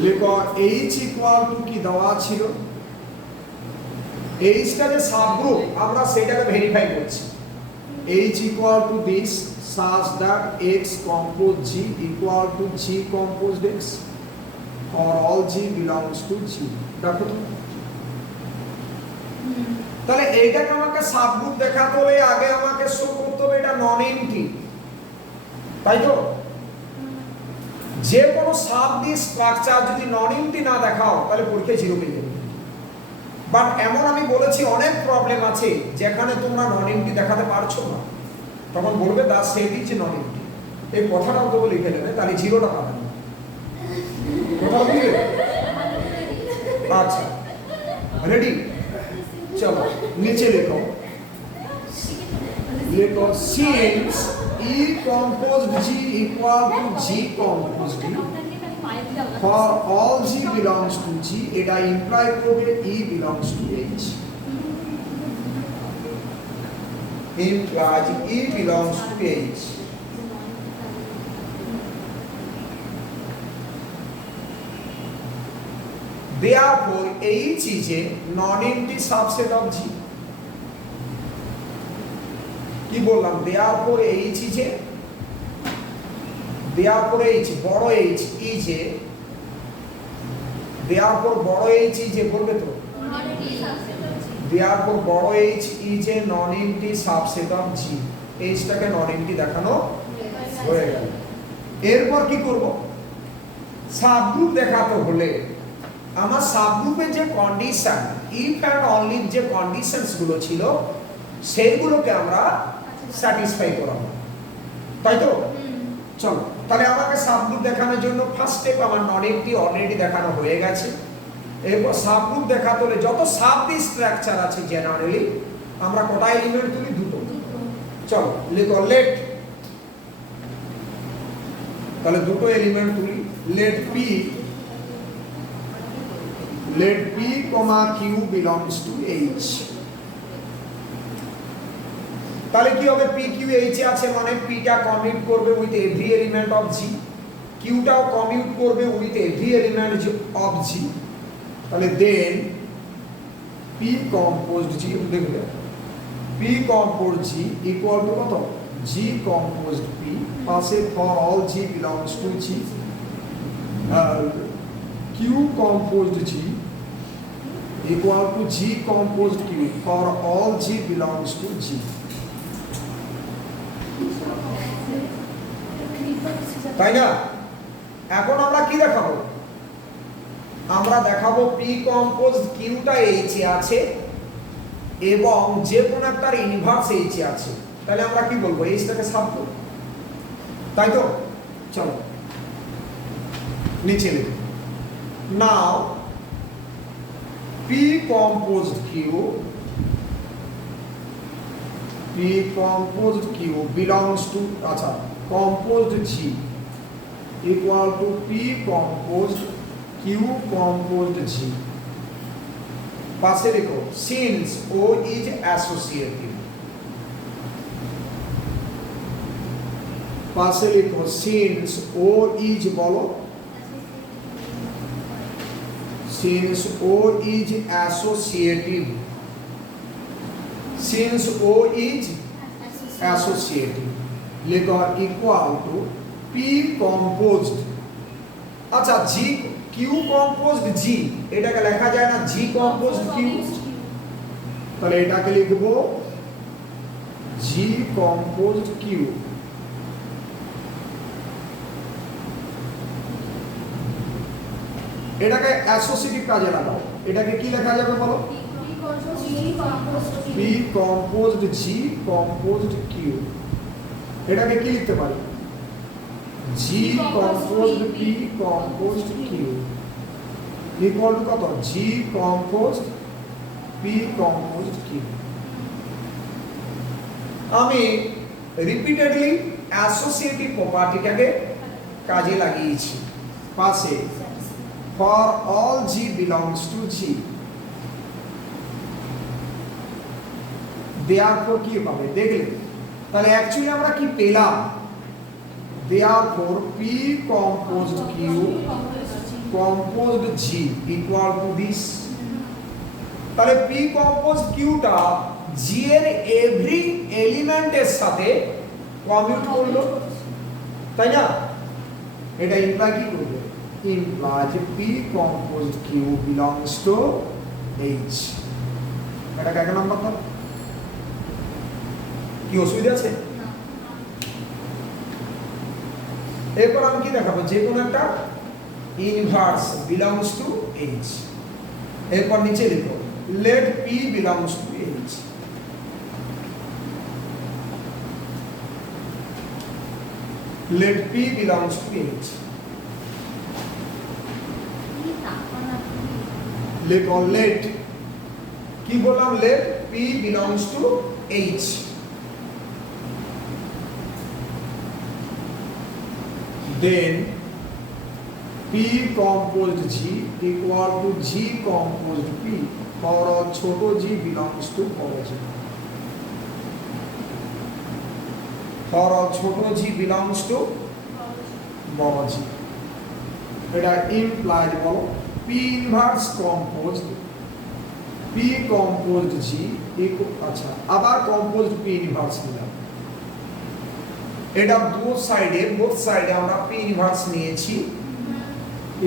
লিখো H ইকুয়াল টু কি দেওয়া ছিল? H টা যে সাব গ্রুপ আমরা সেটাকে ভেরিফাই করছি। H equal to this such that X compose G equal to G compose X or all G belongs to G. দেখো তো তাহলে এইটাকে আমাকে সাবগ্রুপ দেখাতে হলে আগে আমাকে শো করতে হবে এটা নন এন্টি, তাই তো? যে কোনো সাব দি স্ট্রাকচার যদি নন এন্টি না দেখাও তাহলে পরীক্ষায় জিরো পেয়ে যাবে। বাট এমন আমি বলেছি অনেক প্রবলেম আছে যেখানে তোমরা নন এন্টি দেখাতে পারছো না, তখন বলবে দা সেট ইজ নন এন্টি। এই কথাটাও তো লিখে নেবে, তাহলে জিরোটা পাবেন না। কথা বুঝলে? আচ্ছা রেডি? চলো নিচে লেখো, লেখো since E composed G equal to G composed D for all G belongs to G, এটা ইমপ্লাই করবে E belongs to H, implies E belongs to H. Therefore H is a non-empty subset of G. কি বললাম? Therefore H is a, therefore H বড় H is a, therefore বড় H is a বলবে তো? therefore বড় H is a non-empty subset of G. H টাকে non-empty দেখানো হয়ে গেল। এরপর কি করব? সাবগ্রুপ দেখাতে হলে আমার সাবগ্রুপের যে কন্ডিশন ইফ এন্ড অনলি যে কন্ডিশনস গুলো ছিল সেগুলোকে আমরা স্যাটিসফাই করাবো, তাই তো? চলো তাহলে আমাকে সাবগ্রুপ দেখানোর জন্য ফার্স্ট স্টেপ আমার নন এম্পটি অলরেডি দেখানো হয়ে গেছে। এরপর সাবগ্রুপ দেখাতে হলে যত সাব দি স্ট্রাকচার আছে জেনারেলি আমরা কটা এলিমেন্ট তুলি? দুটো। চলো লিখো লেট, তাহলে দুটো এলিমেন্ট তুলি। Let P, Q belongs to H. তাহলে কি হবে? P Q H আছে মানে P টা কমিউট করবে with every element of G, Q টাও কমিউট করবে with every element of G। তাহলে দেন P composed G, দেখবে P composed G equal to কত? G G composed P পাশে for all G belongs to G Q composed G equal to G composed Q for all G belongs to G. তাই না? এখন আমরা কি দেখাবো? আমরা দেখাবো P composed Qটা H এ আছে এবং যে কোন একটার ইনভার্স H এ আছে। তাহলে আমরা কি বলবো? H টাকে সাফ করব। তাই তো? চলো নিচে লিখো। Now P composed Q belongs to আচ্ছা composed G equal to P composed Q composed G পাশে লিখো since O is associative পাশে লিখো since O is বলো since O is associative since O is associative লিখো equal to P composed আচ্ছা G Q composed G এটাকে লেখা যায় না G composed Q তাহলে এটাকে লিখব G composed Q এটাকে অ্যাসোসিয়েটিভ কাজে লাগাও এটাকে কি লেখা যাবে বলো P composed G composed Q এটাকে কি লিখতে পারি G composed P composed Q equal to কত G composed P composed Q আমি রিপিটেডলি অ্যাসোসিয়েটিভ প্রপার্টিটাকে কাজে লাগিয়েছি পাশে for all G belongs to G therefore কি পাবে দেখলে তাহলে অ্যাকচুয়ালি আমরা কি পেলাম therefore P composed Q composed G equal to this তাহলে P composed Q টা G এর এভরি এলিমেন্টের সাথে কমিউট করলো তাই না এটা ইমপ্লাই কি করবে implies P composed Q belongs to H এটা কত নাম্বার তো কি অসুবিধা আছে এরপর আমি কি দেখাবো যে কোন একটা ইনভার্স belongs to H এরপর নিচে লিখো let P belongs to H let P belongs to H লিখো let কি বললাম let P belongs to H then P composed G equal to G composed P for ছোট G belongs to বড় G for ছোট G belongs to বড় G এটা implies বলো P inverse composed P composed G আচ্ছা আবার composed P inverse নিলাম এটা বোথ সাইডে আমরা P inverse নিয়েছি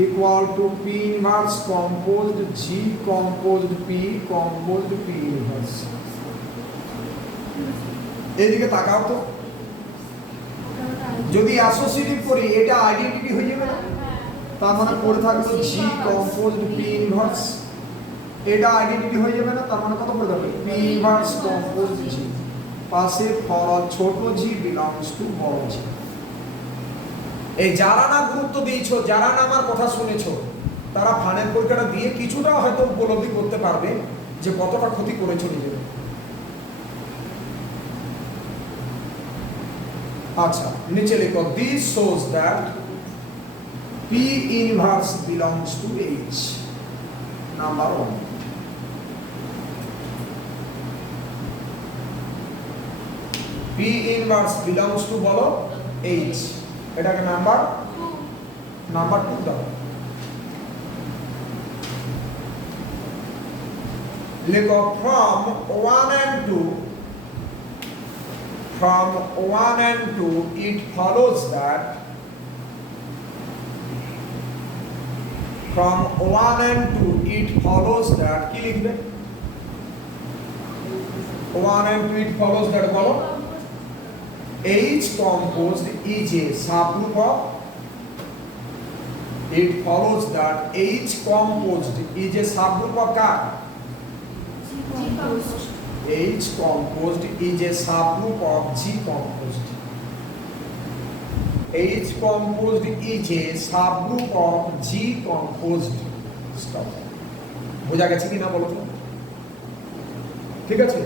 equal to P inverse composed G composed P composed P inverse এদিকে তাকাও তো যদি অ্যাসোসিয়েটিভ করি এটা আইডেন্টিটি হয়ে যাবে না তার মানে পড়ে থাকবে G composed P inverse এটা আইডেন্টিটি হয়ে যাবে না তার মানে কত পড়ে যাবে P inverse composed G পাশে for ছোট G belongs to বড় G এই যারা না গুরুত্ব দিয়েছো যারা না আমার কথা শুনেছো তারা ফাইনাল পরীক্ষাটা দিয়ে কিছুটা হয়তো উপলব্ধি করতে পারবে যে কতটা ক্ষতি করেছো নিজের আচ্ছা নিচে লিখো this shows that P inverse belongs to H number 1 P inverse belongs to বলো H এটাকে নাম্বার 2 দাও লেখো from 1 and 2 from 1 and 2 it follows that from 1 and 2 it follows that কি লিখবে 1 and 2 it follows that বলো H composed is a subgroup of it follows that H composed is a subgroup of car H composed is a subgroup of G composed. H composed is a subgroup of G composed. Stop. বোঝা গেছে কি না বলো তো ঠিক আছে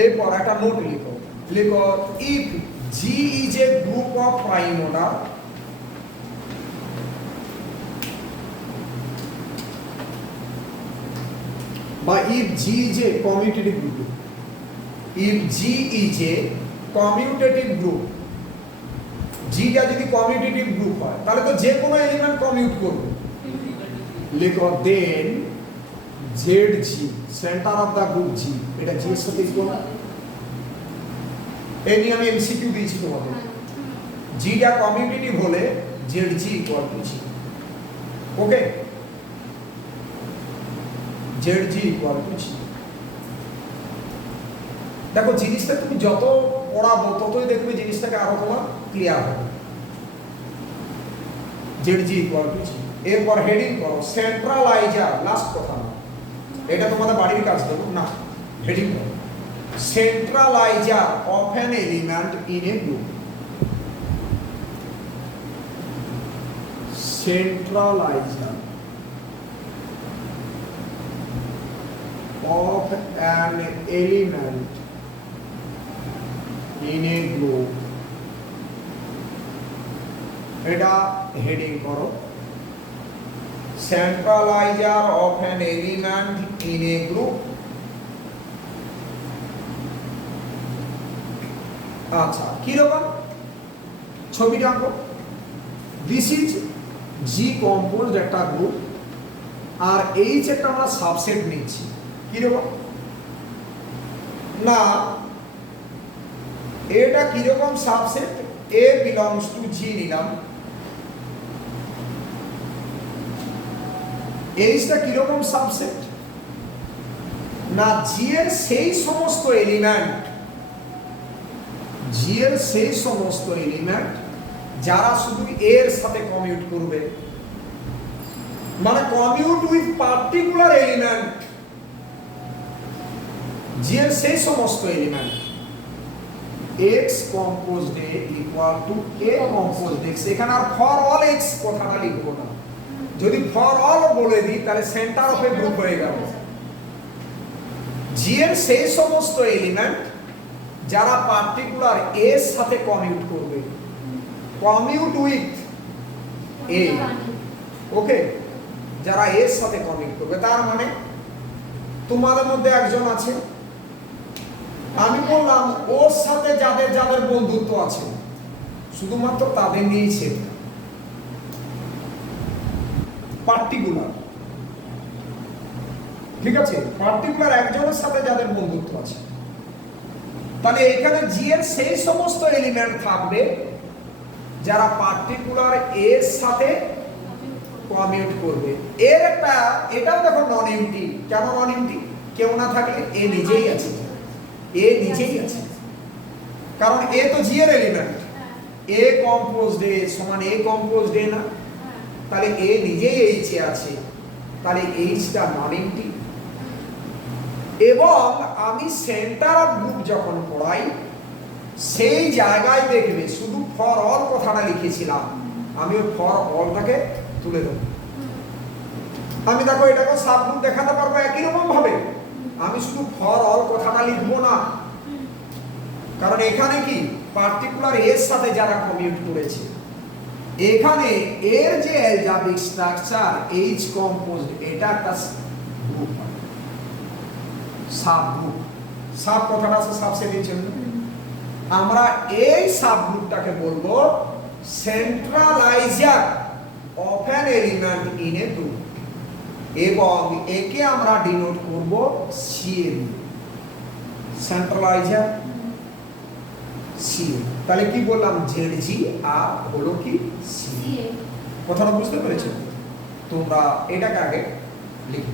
এরপর একটা নোট লিখো লিখো if G is a group of prime order বা if G is a commutative group if G is a commutative group G টা যদি commutative group হয় তাহলে তো যে কোনো এলিমেন্ট কমিউট করবে লিখো then ZG centre of the group G এটা G এর সাথে ইকুয়াল এই নিয়ে আমি এমসিকিউ দিয়েছি তোমাদের G টা কমিউটেটিভ হলে ZG equal to G okay ZG equal to G দেখো জিনিসটা তুমি যত পড়াবো ততই দেখবে জিনিসটাকে আরো তোমার ক্লিয়ার হবে ZG ইকুয়াল টু G এরপর হেডিং করো সেন্ট্রালাইজার লাস্ট কথা না এটা তোমাদের বাড়ির কাজ দেবো না হেডিং করো centralizer of an element in a group centralizer of an element in a group এটা হেডিং করো centralizer of an element in a group আচ্ছা কি রকম ছবিটা আঁকো দিস ইজ G composed একটা গ্রুপ আর H একটা আমরা সাবসেট নিচ্ছি কিরকম না এটা কিরকম subset A belongs to G নিলাম H টা কিরকম সাবসেট না G এর সেই সমস্ত এলিমেন্ট G এর সেই সমস্ত এলিমেন্ট যারা শুধু A এর সাথে কমিউট করবে মানে commute with particular element G এর সেই সমস্ত element x composed A equal to A composed X এখানে আর ফর অল x কথাটা লিখবো না যদি ফর অল বলে দিই তাহলে সেন্টার অফ এ গ্রুপ হয়ে গেল G এর সেই সমস্ত এলিমেন্ট যারা পার্টিকুলার A এর সাথে কমিউট করবে কমিউট উইথ A ওকে যারা A এর সাথে কমিউট করবে তার মানে তোমাদের মধ্যে একজন আছে আমি বললাম ওর সাথে যাদের যাদের বন্ধুত্ব আছে শুধুমাত্র তাদের নিয়েই সেট পার্টিকুলার ঠিক আছে পার্টিকুলার একজনের সাথে যাদের বন্ধুত্ব আছে তাহলে এখানে জি এর সেই সমস্ত এলিমেন্ট থাকবে যারা পার্টিকুলার এর সাথে কমিউট করবে এর একটা এটাও দেখো নন এমটি কেন নন এমটি কেউ না থাকলে এ নিজেই আছে এ নিজেই আছে কারণ এ তো জি এর এলিমেন্ট এ কম্পোজড এ সমান এ কম্পোজড এ না তাহলে এ নিজেই এইচ এ আছে তাহলে এইচটা নন এমটি এবং আমি সেন্টার অফ গ্রুপ যখন পড়াই সেই জায়গায় দেখবে শুধু ফর অল কথাটা লিখেছিলাম আমি ওই ফর অলটাকে তুলে দেব আমি দেখো এটাকে সাবগ্রুপ দেখাতে পারবো একই রকম ভাবে আমি শুধু ফর অল কথাটা লিখবো না কারণ এখানে কি পার্টিকুলার এর সাথে যারা কমিউট করেছে এখানে এর যে অ্যালজেব্রিক স্ট্রাকচার এইচ কম্পোজড এটা একটা গ্রুপ সাবগ্রুপ সাব কথাটা আছে সাবসেটের জন্য আমরা এই সাবগ্রুপটাকে বলবো centralizer of an element in a group এবং একে আমরা ডিনোট করব সি এ দিয়ে সেন্ট্রালাইজার সিএ। তাহলে কি বললাম, জেডজি আর হলো কি সিএ। কথাটা বুঝতে পেরেছো? তোমরা এটাকে আগে লিখো।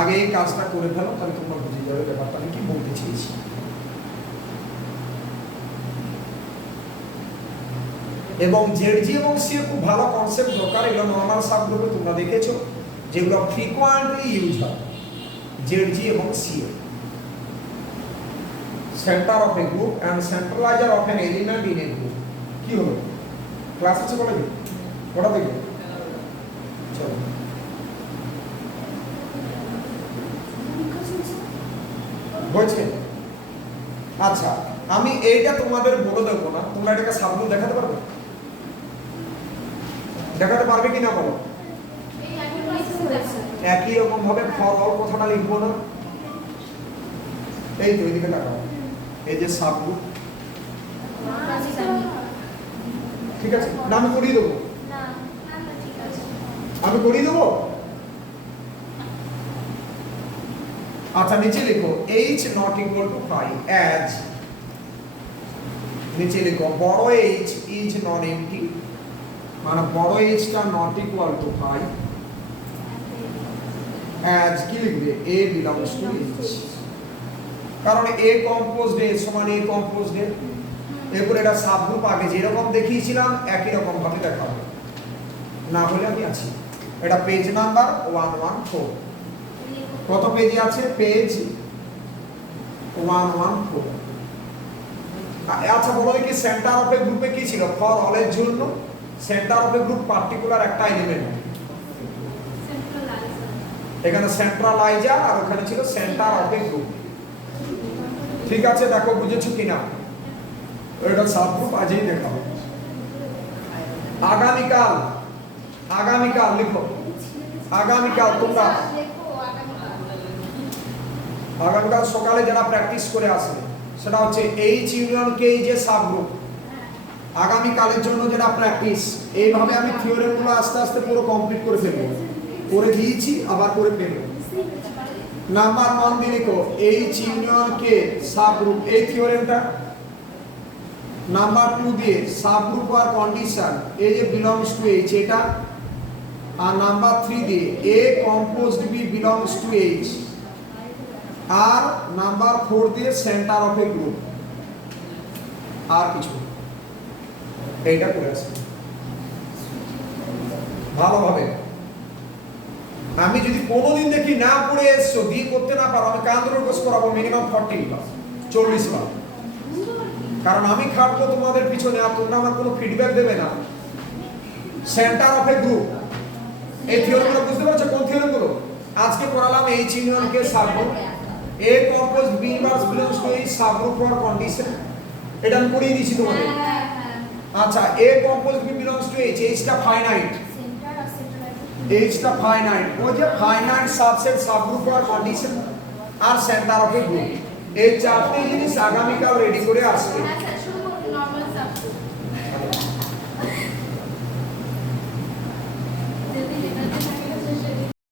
আগে এই কাজটা করে ফেলো, তাহলে তোমরা বুঝে যাবে ব্যাপারটা আমি কি বলতে চেয়েছি। এবং জেডজি এবং সিএ খুব ভালো কনসেপ্ট দরকার। এগুলো নর্মাল সাবগ্রুপে তোমরা দেখেছো যেগুলো ফ্রিকোয়েন্টলি ইউজ হয়, জেডজি এবং CA. Center of a group and centralizer of an element in a group. কি হলো, ক্লাস আছে কলেজে? কটা থেকে? চলো হয়েছে। আচ্ছা, আমি এইটা তোমাদের বলে দেবো না, তোমরা এটাকে সাবগ্রুপ দেখাতে পারবে? দেখাতে পারবে কি না বলো? একই রকম ভাবে ফর অল কথাটা লিখবো না? এই তো এদিকে তাকাও, এই যে সাবগ্রুপ, ঠিক আছে না? আমি করিয়ে দেবো, আমি করিয়ে দেবো। আচ্ছা, নিচে লিখো h not equal to 5 as, নিচে লিখো বড় h is non empty, মানে বড় h টা not equal to 5 as কি লিখবে, a belongs to h, কারণ a composed a সমান a composed a। এরপর এটা সাবগ্রুপ আগে যেরকম দেখিয়েছিলাম একই রকম ভাবে দেখাবো, না হলে আমি আছি। এটা পেজ নাম্বার 114। কত পেজে আছে? পেজ 114। আচ্ছা বলো দেখি, সেন্টার অফ এ গ্রুপে কি ছিল? ফর অল এর জন্য centre of a group particular একটা এলিমেন্ট, এখানে সেন্ট্রালাইজার আর ওখানে ছিল সেন্টার অফ এ গ্রুপ। ঠিক আছে, দেখো বুঝেছো কিনা? এটা সাবগ্রুপ আজই দেখাবো। আগামীকাল, আগামীকাল লিখো, আগামীকাল তোমরা আগামীকাল সকালে যারা প্র্যাকটিস করে আসবে সেটা হচ্ছে এইচ ইউনিয়ন কে যে সাবগ্রুপ। আগামীকালের জন্য যেটা প্র্যাকটিস, এইভাবে আমি থিওরেমগুলো আস্তে আস্তে পুরো কমপ্লিট করে ফেলবো, করে দিয়েছি আবার করে ফেলবো। নাম্বার 1 দিয়ে লিখো এইচ ইউনিয়ন কে সাবগ্রুপ, এই থিওরেমটা। নাম্বার 2 দিয়ে সাবগ্রুপ আর কন্ডিশন, এই যে বিলংস টু এইচ এটা। আর নাম্বার 3 দিয়ে A composed B belongs to H. আর নাম্বার 4 দিয়ে সেন্টার অফ এ গ্রুপ। আর কিছু এইটা করে আসবে ভালোভাবে। আমি যদি কোনোদিন দেখি না পড়ে এসছো, দিয়ে করতে না পারো, আমি কান্দ্র কোর্স করাবো মিনিমাম 40 বার 40 বার, কারণ আমি খাটবো তোমাদের পিছনে আর তোমরা আমার কোনো ফিডব্যাক দেবে না। সেন্টার অফ এ গ্রুপ, এই থিওরিগুলো বুঝতে পারছো? কোন থিওরিগুলো আজকে পড়ালাম? H union K subgroup, A composed B inverse belongs to a subgroup for condition, এটা আমি করিয়ে দিয়েছি তোমাদের। আচ্ছা, A composed B belongs to H, H টা ফাইনাইট, H টা ফাইনাইট, ওই যে finite subset subgroup for condition আর সেন্টার অফ এ গ্রুপ। এই চারটি জিনিস আগামীকাল রেডি করে আসবে।